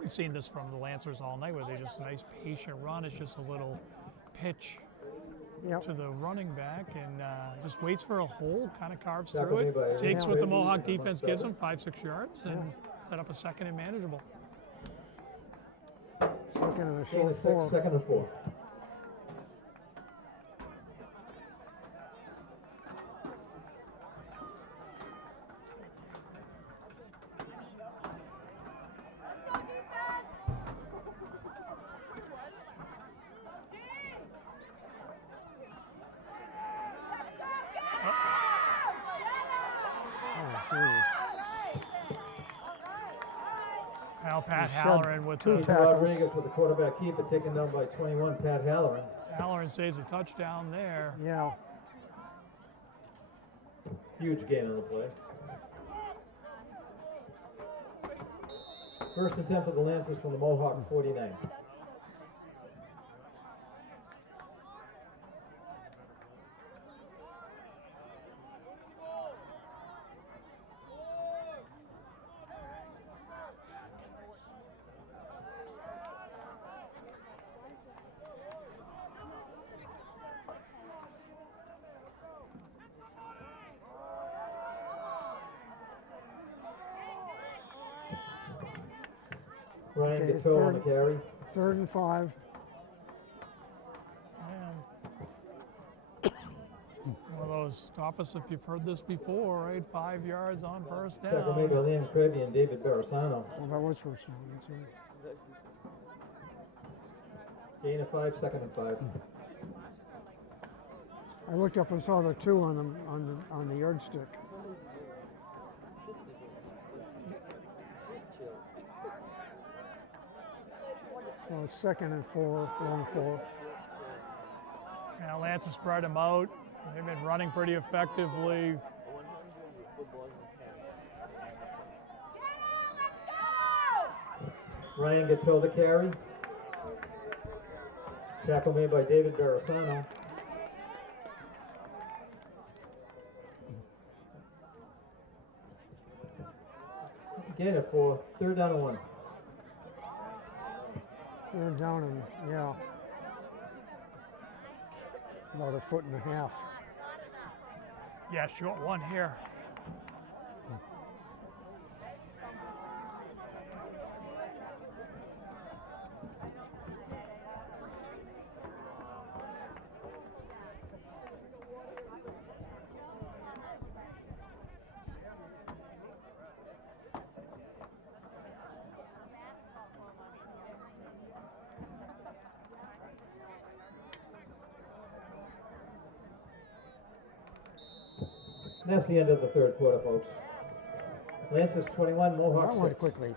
We've seen this from the Lancers all night, where they just a nice patient run. It's just a little pitch Yep. to the running back and just waits for a hole, kind of carves Tackle through made by it, takes Aaron what the Brady, Mohawk number defense gives 7. him, 5-6 yards, and set up a second and manageable. Second and a Gain of short 6, 4. second and 4. Oh, geez. Now Pat He shed Halloran with two the tackles. Rodriguez with the quarterback keeper, taken down by 21, Pat Halloran. Halloran saves a touchdown there. Yeah. Huge gain on the play. First and 10 for the Lancers from the Mohawk 49. Ryan Okay, Gateau on the carry. 3rd and 5. And one of those, stop us if you've heard this before, right? 5 yards on first Tackle made by down. Liam Krabby and David Barasano. Well, that was first down. That's right. Gain of 5, second and 5. I looked up and saw the 2 on the yardstick. So it's 2nd and 4, long 4. Now Lance has spread them out. They've been running pretty effectively. Ryan Gateau the carry. Tackle made by David Barasano. Gain of 4, 3rd down and 1. 3rd down and, yeah. About a foot and a half. Yeah, short one here. And that's the end of the 3rd quarter, folks. Lancers 21, That Mohawks went 6. quickly.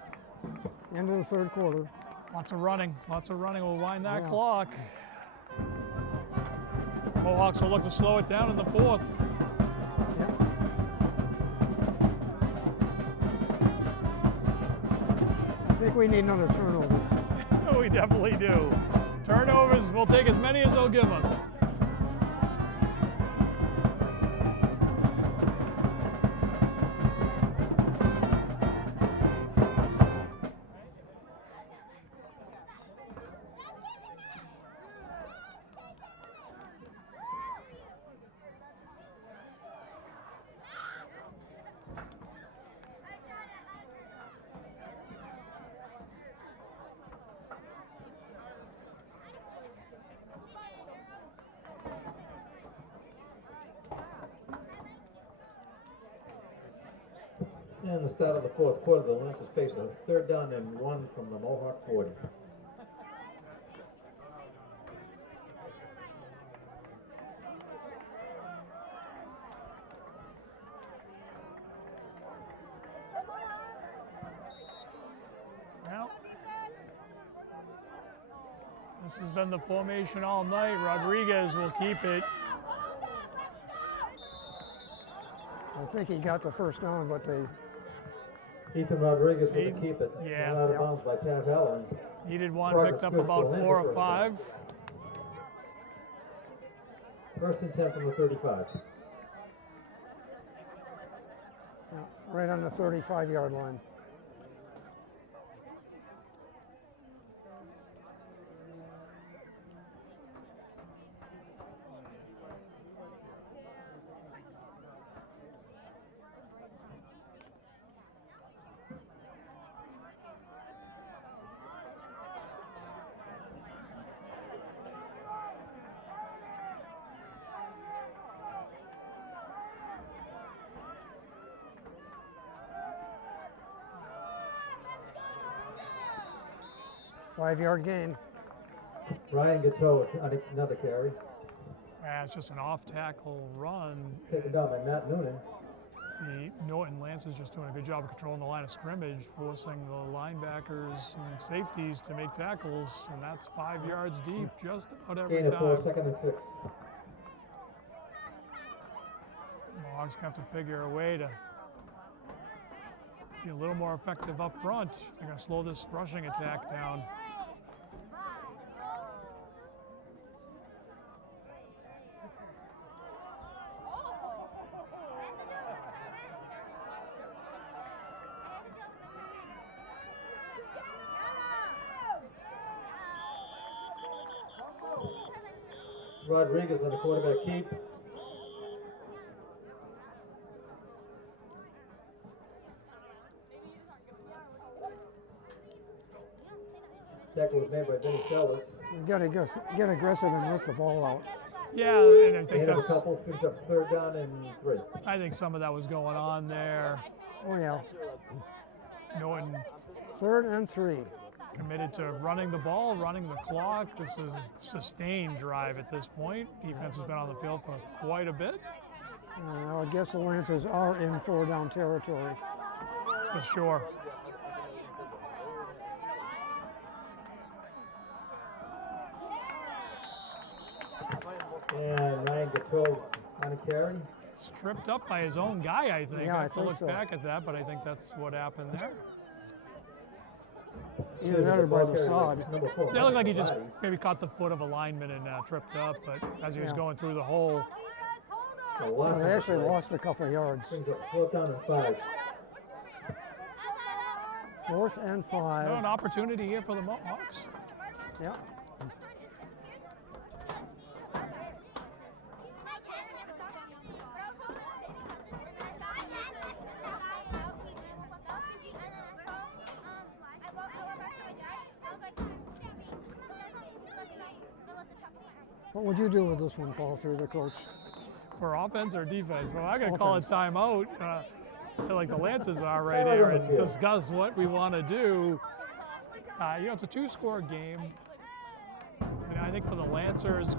End of the 3rd quarter. Lots of running, lots of running. We'll wind that Yeah. clock. Mohawks will look to slow it down in the 4th. Yep. I think we need another turnover. We definitely do. Turnovers, we'll take as many as they'll give us. And the start of the fourth quarter, the Lancers face a 3rd down and 1 from the Mohawk 40. Well, this has been the formation all night. Rodriguez will keep it. I think he got the first down, but they Ethan Rodriguez with the keep it. Yeah. Out of bounds by Pat Heller. Needed one, Progress picked up good about for 4 or Lancers. 5. First and 10 from the 35. right on the 35-yard line. Five-yard gain. Ryan Gateau on another carry. It's just an off-tackle run. Taken down by Matt Noonan. The Norton Lance is just doing a good job of controlling the line of scrimmage, forcing the linebackers and safeties to make tackles, and that's 5 yards deep just about every Gain of 4, time. 2nd and 6. Mohawks have to figure a way to be a little more effective up front. They're going to slow this rushing attack down. Rodriguez on the quarterback keep. Tackle was made by Vinny Sellers. You got to get aggressive and rip the ball out. Yeah, and I think Gain of a that's. couple, picks up 3rd down and 3. I think some of that was going on there. Oh yeah. Norton 3rd and 3. committed to running the ball, running the clock. This is a sustained drive at this point. Defense has been on the field for quite a bit. I guess the Lancers are in 4-down territory. For sure. And Ryan Gateau on a carry. It's tripped up by his own guy, I think. Yeah, I I have to think look so. back at that, but I think that's what happened there. Either that or by the sod. Number 4. It looked like he just maybe caught the foot of a lineman and tripped up, but as he was Yeah. going through the hole, Well, they actually lost a couple of yards. Brings up 4th down and 5. 4th and 5. an opportunity here for the Mohawks. Yeah. What would you do with this one, Paul, through the coach? For offense or defense? Well, I'm going to call it Offense. timeout. I feel like the Lancers are right here and discuss what we want to do. It's a 2-score game. And I think for the Lancers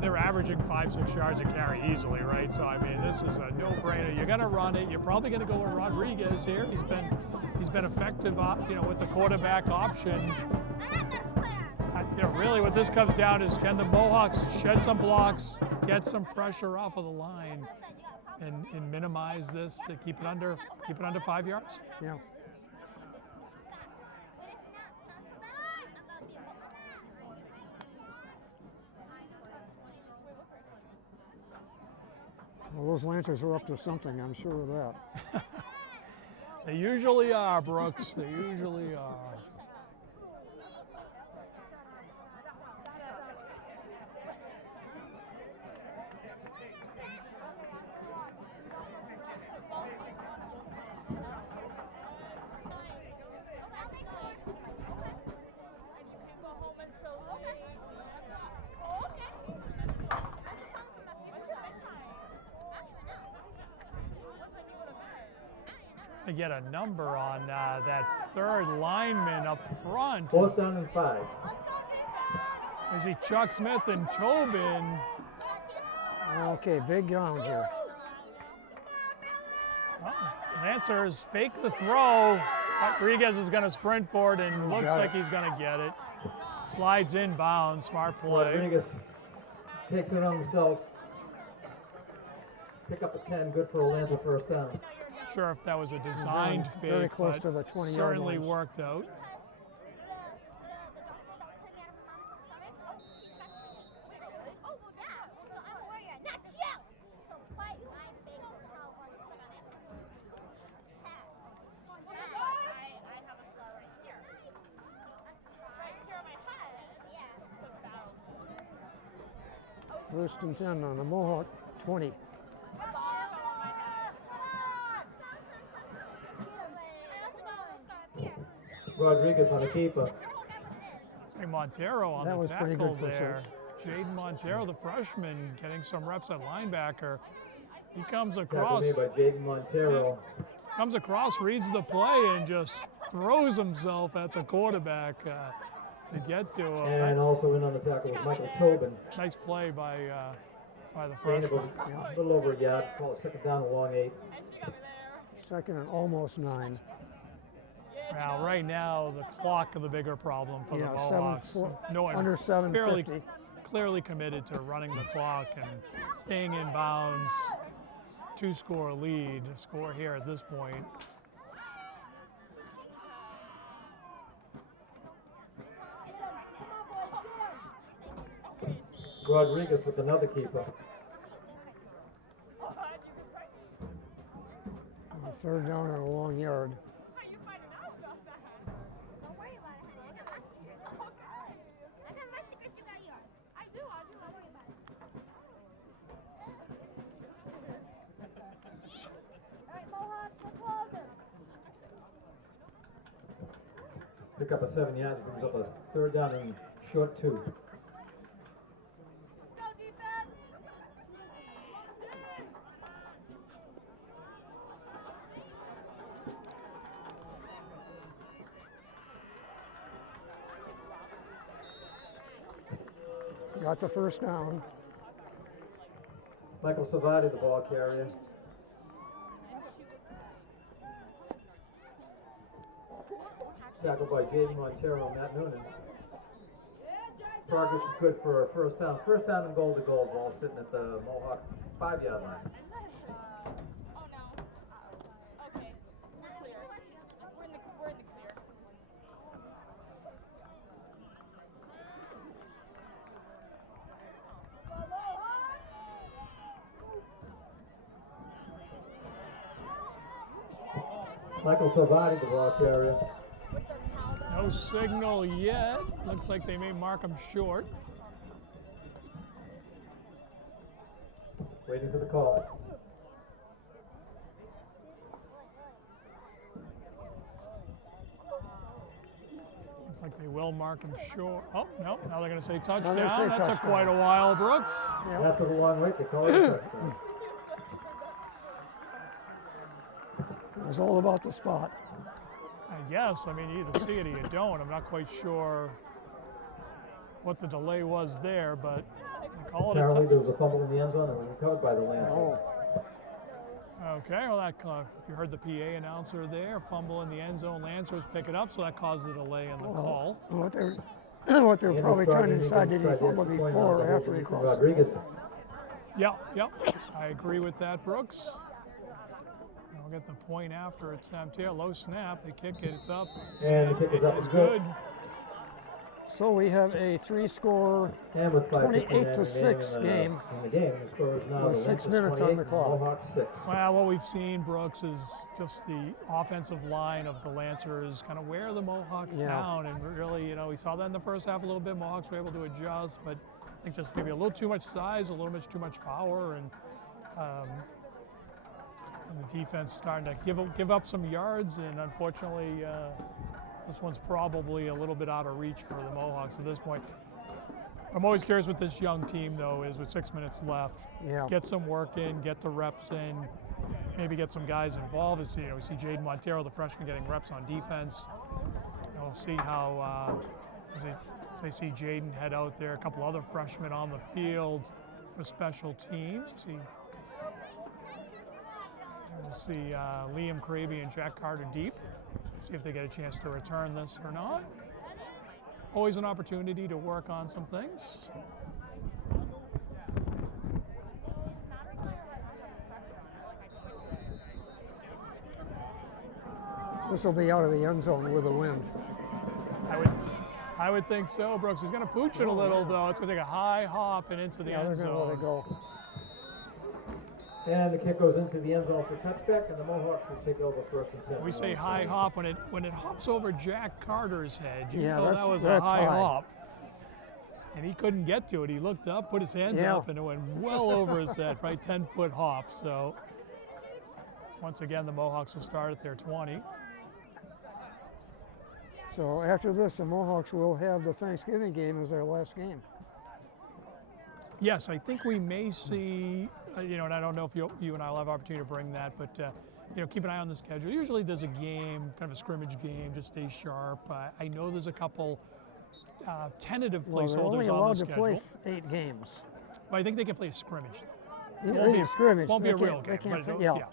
they're averaging 5-6 yards a carry easily, right? So I mean, this is a no-brainer. You're going to run it. You're probably going to go with Rodriguez here. He's been effective, with the quarterback option. Really what this comes down is, can the Mohawks shed some blocks, get some pressure off of the line, and minimize this to keep it under 5 yards? Yeah. Well, those Lancers are up to something, I'm sure of that. They usually are, Brooks. They usually are. To to get a number on that third lineman up front. Fourth down and 5. I see Chuck Smith and Tobin. Okay, big ground here. Lancers fake the throw. Rodriguez is going to sprint for it and looks got like it. he's going to get it. Slides inbound, smart play. Rodriguez takes it on himself. Pick up a 10, good for a Lancer first down. Not sure if that was a designed fake, Very close but to the 20-yard certainly line. worked out. First and 10 on the Mohawk 20. Rodriguez on the keeper. Say Montero on That the was pretty tackle good for there. Jaden Montero, the freshman, getting some reps at linebacker. He comes Tackle across, made by Jaden Montero. reads the play, and just throws himself at the quarterback to get to him. And also in on the tackle was Michael Tobin. Nice play by the Gain of freshman. a little over a yard. Call it second down, a long 8. Second and almost 9. Now, right now, the clock is the bigger problem for the Yeah, Mohawks. Norton under 7:50. fairly clearly committed to running the clock and staying in bounds. 2-score lead. Score here at this point. Rodriguez with another keeper. Third down and a long yard. Don't worry about it, honey. I got my secrets. I got my secrets, you got yours. I do. Don't worry about it. All right, Mohawks, we're closer. Pick up a 7 yards. It brings up a third down and short 2. Go defense. Got the first down. Michael Savati, the ball carrier. Tackled by Jaden Montero and Matt Noonan. Progress is good for a first down. First down and goal to goal. Ball sitting at the Mohawk 5-yard line. Oh no. Okay. Clear. We're in the clear. Michael Savati, the ball carrier. No signal yet. Looks like they may mark him short. Waiting for the call. Looks like they will mark him short. Oh, no, now they're going to say touchdown. say That took touchdown. quite a while, Brooks. After the long wait, they call it a touchdown. It was all about the spot. I guess. I mean, you either see it or you don't. I'm not quite sure what the delay was there, but they call it a Apparently there touchdown. was a fumble in the end zone and it was recovered by the Lancers. Oh, Okay, well, that if you heard the PA announcer there, fumble in the end zone, Lancers pick it up, so that caused the delay in the call. what they're probably trying to decide, did he fumble before or after he crossed? Rodriguez. Yep, I agree with that, Brooks. We'll get the point after attempt here. Low snap, they kick it, it's up. And the kick is up It's and good. good. So we have a 3-score And with 28 to 5:59 6 remaining game. in the game, the score is now With the 6 Lancers minutes on 28 the and clock. Mohawks 6. Well, what we've seen, Brooks, is just the offensive line of the Lancers kind of wear the Mohawks Yeah. down. And really, we saw that in the first half a little bit. Mohawks were able to adjust, but I think just maybe a little too much size, a little bit too much power, and the defense starting to give up some yards. And unfortunately, this one's probably a little bit out of reach for the Mohawks at this point. I'm always curious with this young team, though, is with 6 minutes left, Yeah. get some work in, get the reps in. maybe get some guys involved. As we see Jaden Montero, the freshman, getting reps on defense. And we'll see how as they see Jaden head out there. A couple other freshmen on the field for special teams. We'll see Liam Craby and Jack Carter deep. See if they get a chance to return this or not. Always an opportunity to work on some things. This will be out of the end zone with a wind. I would think so, Brooks. He's going to pooch it a little, though. It's going to take a high hop and into the end They're going to let zone. it go. And the kick goes into the end zone for touchback, and the Mohawks will take over first and 10. We say high hop when it hops over Jack Carter's head. You Yeah, know that was a that's high high. hop. And he couldn't get to it. He looked up, put his hands Yeah. up, and it went well over his head, right 10-foot hop. So once again, the Mohawks will start at their 20. So after this, the Mohawks will have the Thanksgiving game as their last game. Yes, I think we may see, and I don't know if you and I will have opportunity to bring that, but keep an eye on the schedule. Usually there's a game, kind of a scrimmage game, just stay sharp. I know there's a couple tentative Well, they're only placeholders on allowed the to schedule. play 8 games. But I think they can play a scrimmage. They Won't be can scrimmage. Won't be They a can't- real they game, can't but fi- it'll- yeah.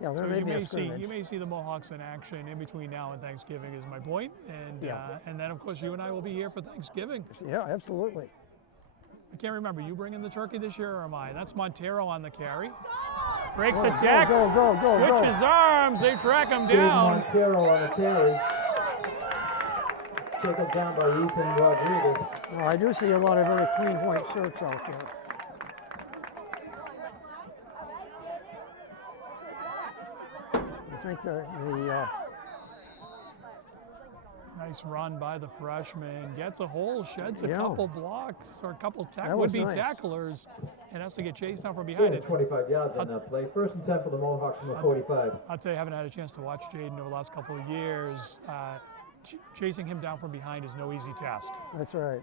Yeah, there So may you be a may scrimmage. see the Mohawks in action in between now and Thanksgiving is my point, and Yeah. and then of course you and I will be here for Thanksgiving. Yeah, absolutely. I can't remember, you bringing the turkey this year or am I? That's Montero on the carry. Breaks Go, the tack, go, go, go, go. switches arms, they track him Jaden down. Montero on the carry. Taken down by Ethan Rodriguez. Well, I do see a lot of very clean white shirts out there. I think the Nice run by the freshman, gets a hole, sheds a Yeah. couple blocks or a couple That was would-be nice. tacklers, and has to get chased down from behind Gain of it. 25 yards on that play. First and 10 for the Mohawks from the 45. I'll tell you, I haven't had a chance to watch Jaden over the last couple of years. Chasing him down from behind is no easy task. that's right.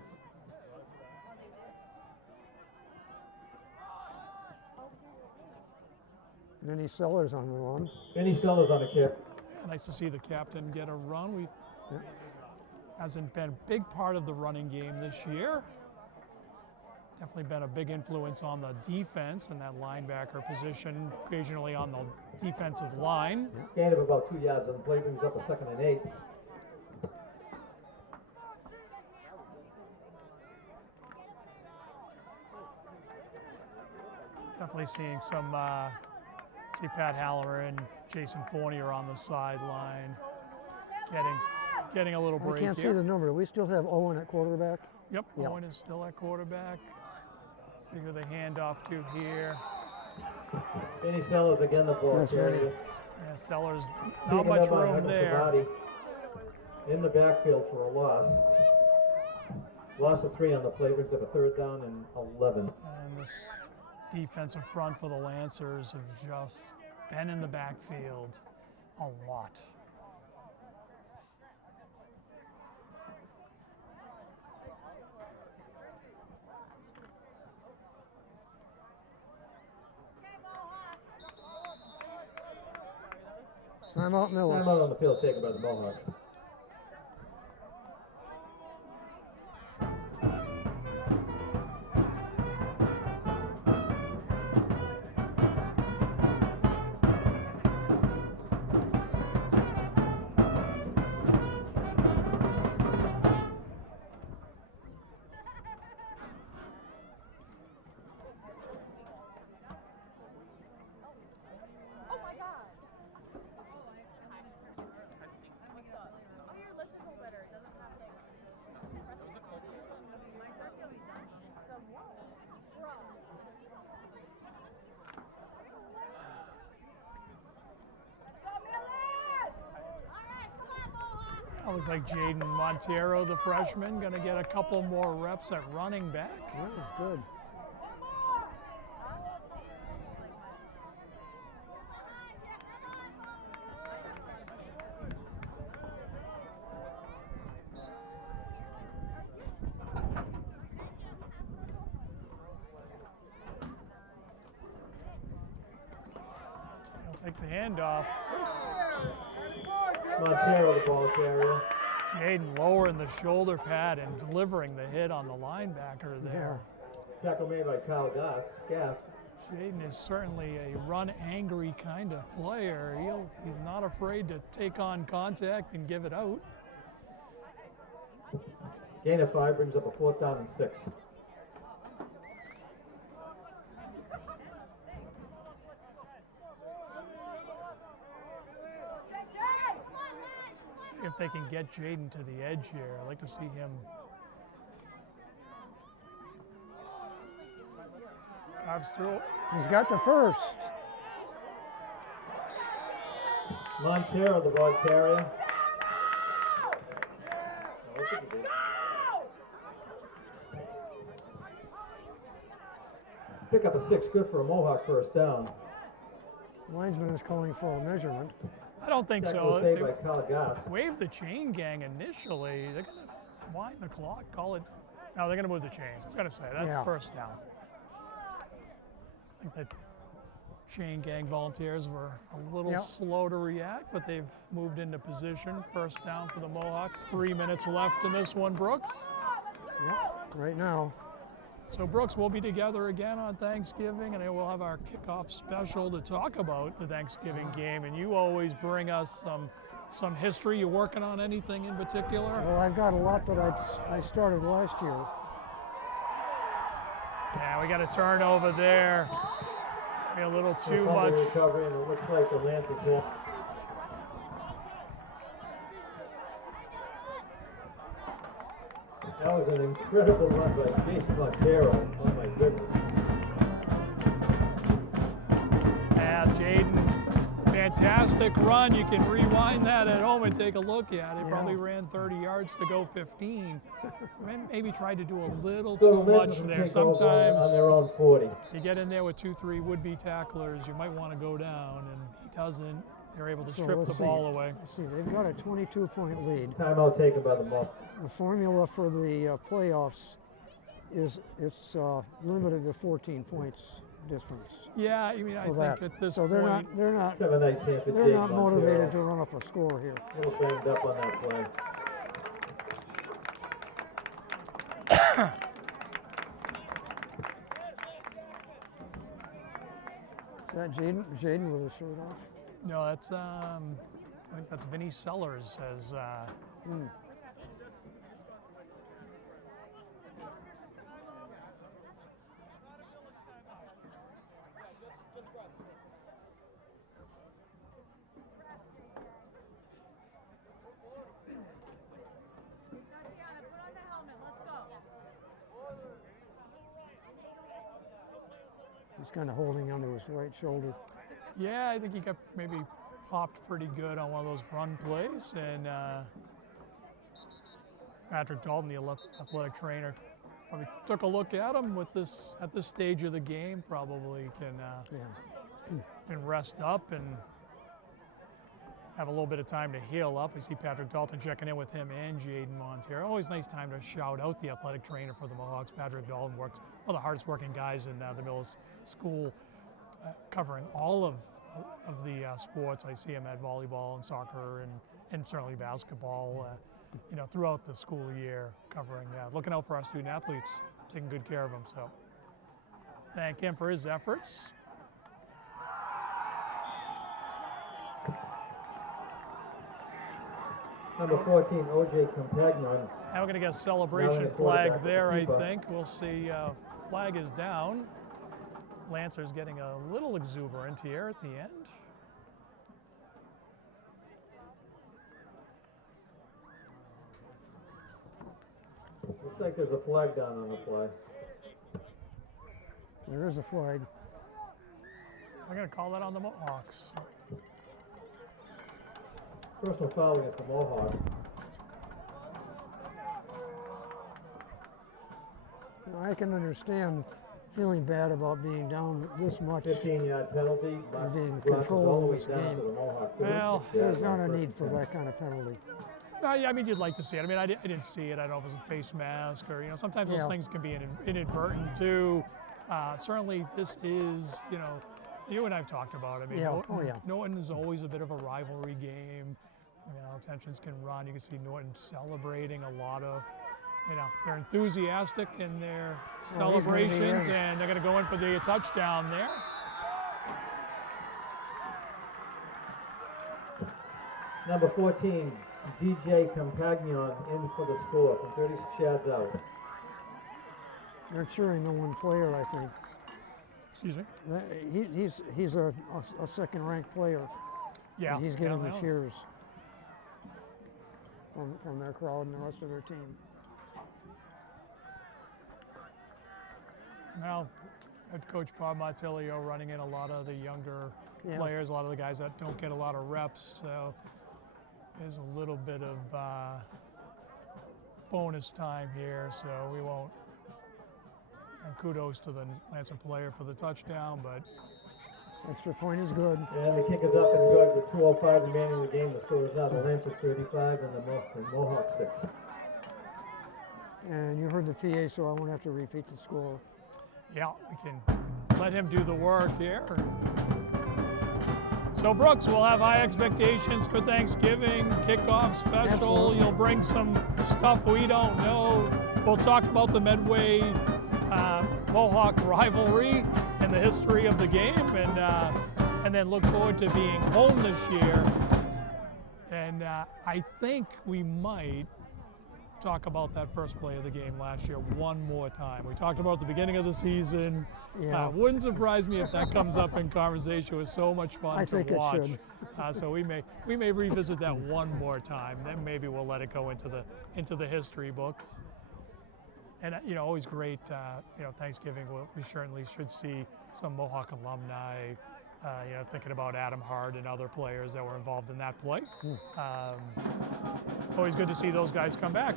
Many Sellers on the run. Benny Sellers on the kick. Nice to see the captain get a run. Yeah. Hasn't been a big part of the running game this year. Definitely been a big influence on the defense and that linebacker position, occasionally on the defensive line. Gain of about 2 yards on the play, brings up a 2nd and 8. Definitely seeing some, see Pat Halloran and Jason Fournier on the sideline, getting a little I break can't see here. the number. We still have Owen at quarterback. Yep, Yeah. Owen is still at quarterback. See who they hand off to here. Benny Sellers again the ball That's carrier. right. Yeah, Sellers, not Taken much up by room Michael there. Savati in the backfield for a loss. Loss of 3 on the play, brings up a 3rd down and 11. And this defensive front for the Lancers have just been in the backfield a lot. Timeout Millis. Timeout on the field taken by the Mohawks. Oh my god. Oh, your lip is all better. It doesn't have things. That looks like Jaden Montero, the freshman, going to get a couple more reps at running back. Yeah, good. Take the handoff. Montero, the ball carrier. Jaden lowering the shoulder pad and delivering the hit on the linebacker there. Tackle made by Kyle Gass. Jaden is certainly a run-angry kind of player. He's not afraid to take on contact and give it out. Gain of 5 brings up a 4th down and 6. See if they can get Jaden to the edge here. I'd like to see him. Drives through. He's got the first. Montero, the ball carrier. Pick up a 6, good for a Mohawk 1st down. Linesman is calling for a measurement. I don't think Tackle so. was made They by Kyle Gass. waved the chain gang initially. They're going to wind the clock, call it. No, they're going to move the chains. I was going to say, that's Yeah. 1st down. I think the chain gang volunteers were a little slow to react, but they've moved into position. 1st down for the Mohawks. 3 minutes left in this one, Brooks. Yep, right now. So Brooks, we'll be together again on Thanksgiving, and we'll have our kickoff special to talk about the Thanksgiving game. And you always bring us some history. You working on anything in particular? Well, I've got a lot that I started last year. Yeah, we got a turnover there. A little too much. Recovery, and it looks like the Lancers hit. That was an incredible run by Jason Montero. Oh my goodness. Yeah, Jaden, fantastic run. You can rewind that at home and take a look at it. Probably ran 30 yards to go 15. Maybe tried to do a little So too the much Lancers there. will take over Sometimes on their own 40. you get in there with 2-3 would-be tacklers, you might want to go down, and he doesn't. They're able to So strip the let's see. ball away. Let's see, they've got a 22-point lead. Timeout taken by the Mohawks. The formula for the playoffs is it's limited to 14 points difference. Yeah, I mean, I for think that. at this so point, they're not Have a nice hand for they're Jake not Montero. motivated to run up a score here. A little banged up on that play. Is that Jaden with his shirt off? no, that's I think that's Vinny Sellers as Tatiana, put on the helmet. Let's go. He's kind of holding onto his right shoulder. Yeah, I think he got maybe popped pretty good on one of those run plays, and Patrick Dalton, the athletic trainer, probably took a look at him with this at this stage of the game. Probably can rest up and have a little bit of time to heal up. I see Patrick Dalton checking in with him and Jaden Montero. Always nice time to shout out the athletic trainer for the Mohawks. Patrick Dalton works one of the hardest working guys in the middle school, covering all of the sports. I see him at volleyball and soccer and certainly basketball, throughout the school year, covering, looking out for our student athletes, taking good care of them. So thank him for his efforts. Number 14, O.J. Campagnon. Now we're going to get a celebration flag there, I think. We'll see. Flag is down. Lancer's getting a little exuberant here at the end. Looks like there's a flag down on the play. There is a flag. We're going to call that on the Mohawks. Personal foul against the Mohawks. I can understand feeling bad about being down this much. 15-yard penalty. And being Brought us all the controlled way this down game. to the Mohawks. Well, There's not a need for that kind of penalty. Yeah, I mean, you'd like to see it. I mean, I didn't see it. I don't know if it was a face mask or, sometimes those things can be inadvertent too. Certainly this is, You and I've talked about it. I mean, Yeah, Norton, oh, yeah. Norton is always a bit of a rivalry game. You know, tensions can run. You can see Norton celebrating a lot of, you know, they're enthusiastic in their he's gonna be celebrations, in. and they're going to go in for the touchdown there. Number 14, DJ Compagnon in for the score from 30 yards out. They're cheering the one player, I think. Excuse me. He's a second-ranked player. Yeah. He's getting the Mills. cheers from their crowd and the rest of their team. Now, head coach Bob Martilio running in a lot of the younger Yeah. players, a lot of the guys that don't get a lot of reps. So there's a little bit of bonus time here, so we won't. And kudos to the Lancer player for the touchdown, but Extra point is good. And the kick is up and good with 2:05 remaining in the game. The score is now the Lancers 35 and the Mohawks 6. And you heard the PA, so I won't have to repeat the score. yeah, we can let him do the work here. So Brooks, we'll have high expectations for Thanksgiving, kickoff special. Absolutely. You'll bring some stuff we don't know. We'll talk about the Medway Mohawk rivalry and the history of the game, and then look forward to being home this year. And I think we might talk about that first play of the game last year one more time. We talked about it at the beginning of the season. Yeah. Wouldn't surprise me if that comes up in conversation. It was so much fun I to think it watch. should. So we may revisit that one more time. Then maybe we'll let it go into the history books. And you know, always great. You know, Thanksgiving. We certainly should see some Mohawk alumni. You know, thinking about Adam Hart and other players that were involved in that play. Always good to see those guys come back.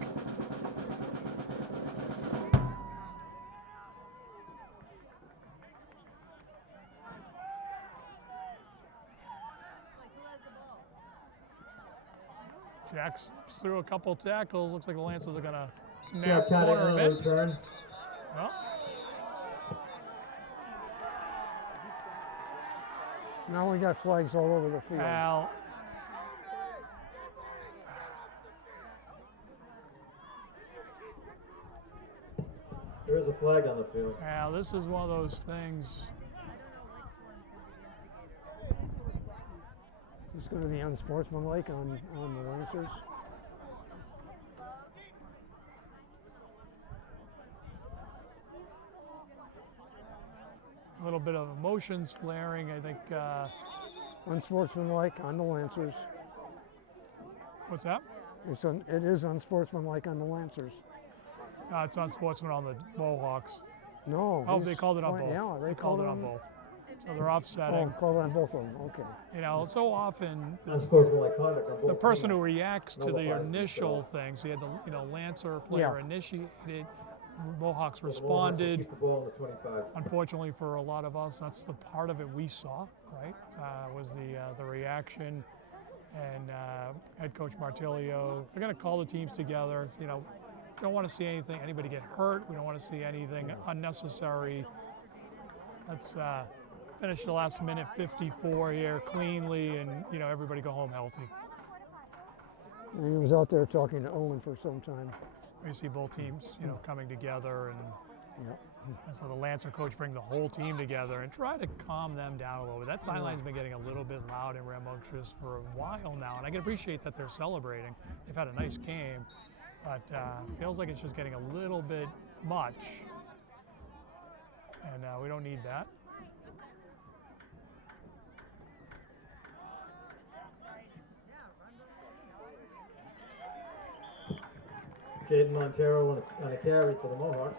Jack slips through a couple tackles. Looks like the Lancers are going to Yeah, kind corner of him in. return. Well, Now we got flags all over the field. Al. There is a flag on the field. Al, this is one of those things. It's going to be unsportsmanlike on the Lancers. A little bit of emotions flaring. I think. Unsportsmanlike on the Lancers. What's that? It is unsportsmanlike on the Lancers. It's unsportsman on the Mohawks. No. Oh, he's they called it on fine. both. Yeah, they called it on both. So they're offsetting. Oh, called on both of them. Okay. You know, so often Unsportsmanlike conduct on both the person who teams. reacts to No the applies initial themselves. thing. So you had the Lancer player Yeah. initiated. Mohawks The Mohawks will responded. keep the ball on the 25. Unfortunately for a lot of us, that's the part of it we saw, right? Was the reaction. And head coach Martilio, they're going to call the teams together. You know, don't want to see anybody get hurt. We don't want to see anything unnecessary. Let's finish the last minute 54 here cleanly, and you know, everybody go home healthy. And he was out there talking to Owen for some time. We see both teams, you know, coming together, and Yep. so the Lancer coach bring the whole team together and try to calm them down a little bit. That sideline's been getting a little bit loud and rambunctious for a while now, and I can appreciate that they're celebrating. They've had a nice game, but feels like it's just getting a little bit much, and we don't need that. Jaden Montero on a carry for the Mohawks.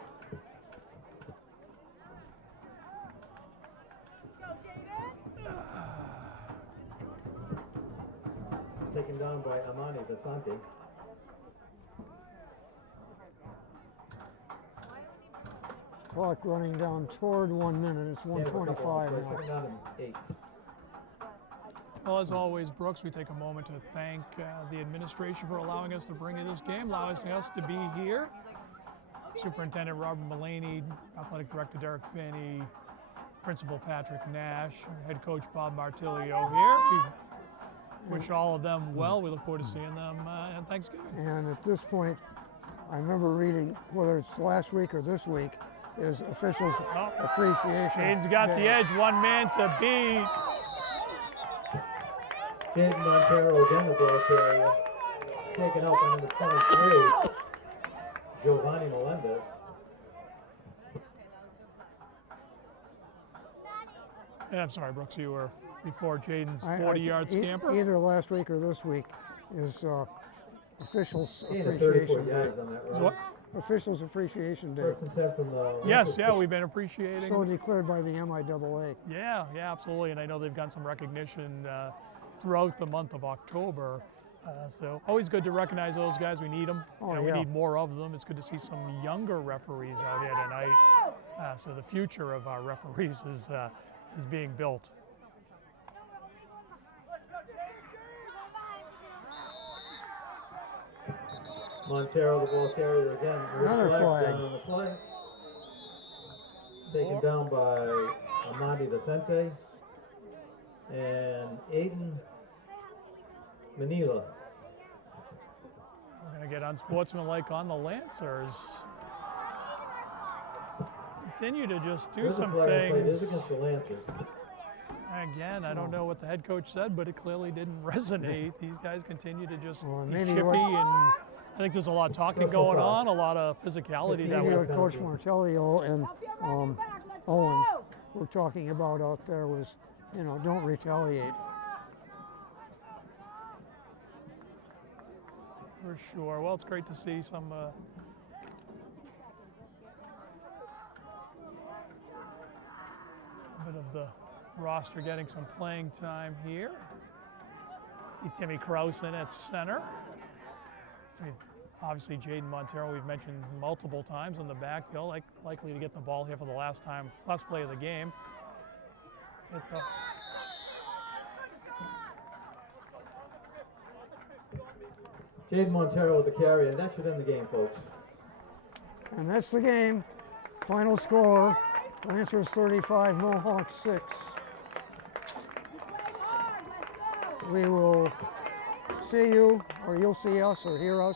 Taken down by Amani Vasante. Clock running down toward 1 minute. It's They have a couple 1:25 of plays. now. Second down and 8. Well, as always, Brooks, we take a moment to thank the administration for allowing us to bring you this game, allowing us to be here. Superintendent Robert Mullaney, Athletic Director Derek Finney, Principal Patrick Nash, head coach Bob Martilio here. We wish all of them well. We look forward to seeing them at Thanksgiving. And at this point, I remember reading, whether it's last week or this week, is officials appreciation. Jaden's got the edge, one man to beat. Jaden Montero again, the ball carrier. Taken out by number 23, Giovanni Melendez. And I'm sorry, Brooks, you were before Jaden's 40-yard scamper. Either last week or this week is officials Gain of appreciation 34 day. yards on that So run. what? Officials appreciation day. First and 10 from the Yes, yeah, we've been appreciating. So declared by the MIAA. Yeah, absolutely. And I know they've gotten some recognition throughout the month of October. So always good to recognize those guys. We need them. Oh, We yeah. need more of them. It's good to see some younger referees out here tonight. So the future of our referees is being built. Montero, the ball carrier again. There's Another flag. down on the play. Taken down by Amandi Vicente and Aiden Manila. We're going to get unsportsmanlike on the Lancers. Continue to just do There's a some flag on the play. It is things. against the Lancers. Again, I don't know what the head coach said, but it clearly didn't resonate. These guys continue to just Well, be maybe chippy, what- and I think there's a lot of talking going on, a lot of physicality that Maybe we what Coach Martelio and Owen were talking about out there was, don't retaliate. for sure. Well, it's great to see some bit of the roster getting some playing time here. See Timmy Krause in at center. Obviously, Jaden Montero, we've mentioned multiple times in the backfield, likely to get the ball here for the last play of the game. Hit the Jaden Montero with the carry, and that should end the game, folks. And that's the game. Final score, Lancers 35, Mohawks 6. We will see you, or you'll see us, or hear us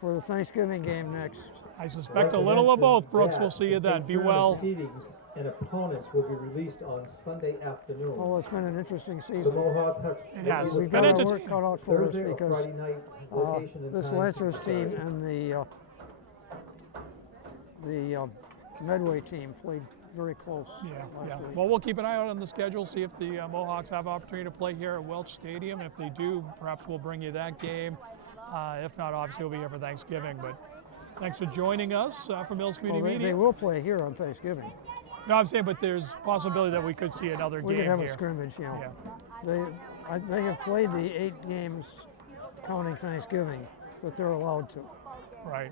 for the Thanksgiving game next. I suspect a little of both, Brooks. We'll see you then. Be well. Seedings and opponents will be released on Sunday afternoon. Oh, it's been an interesting The season. Mohawks have It has. We've Been got our work entertaining. cut out for us Thursday or because Friday night location and this time. Lancers team and the Medway team played very close last week. Well, we'll keep an eye out on the schedule, see if the Mohawks have opportunity to play here at Welch Stadium. If they do, perhaps we'll bring you that game. If not, obviously we'll be here for Thanksgiving. But thanks for joining us from Mills Well, Community they Media. will play here on Thanksgiving. No, I'm saying, but there's possibility that we could see another We game could have here. a scrimmage, Yeah. They have played the 8 games counting Thanksgiving, but they're allowed to. Right.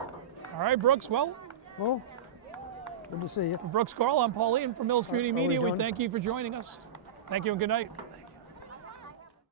All right, Brooks. Well, Well, good to see you. for Brooks Carl, I'm Pauline from Mills Community Are we Media. We done? thank you for joining us. Thank you and good night.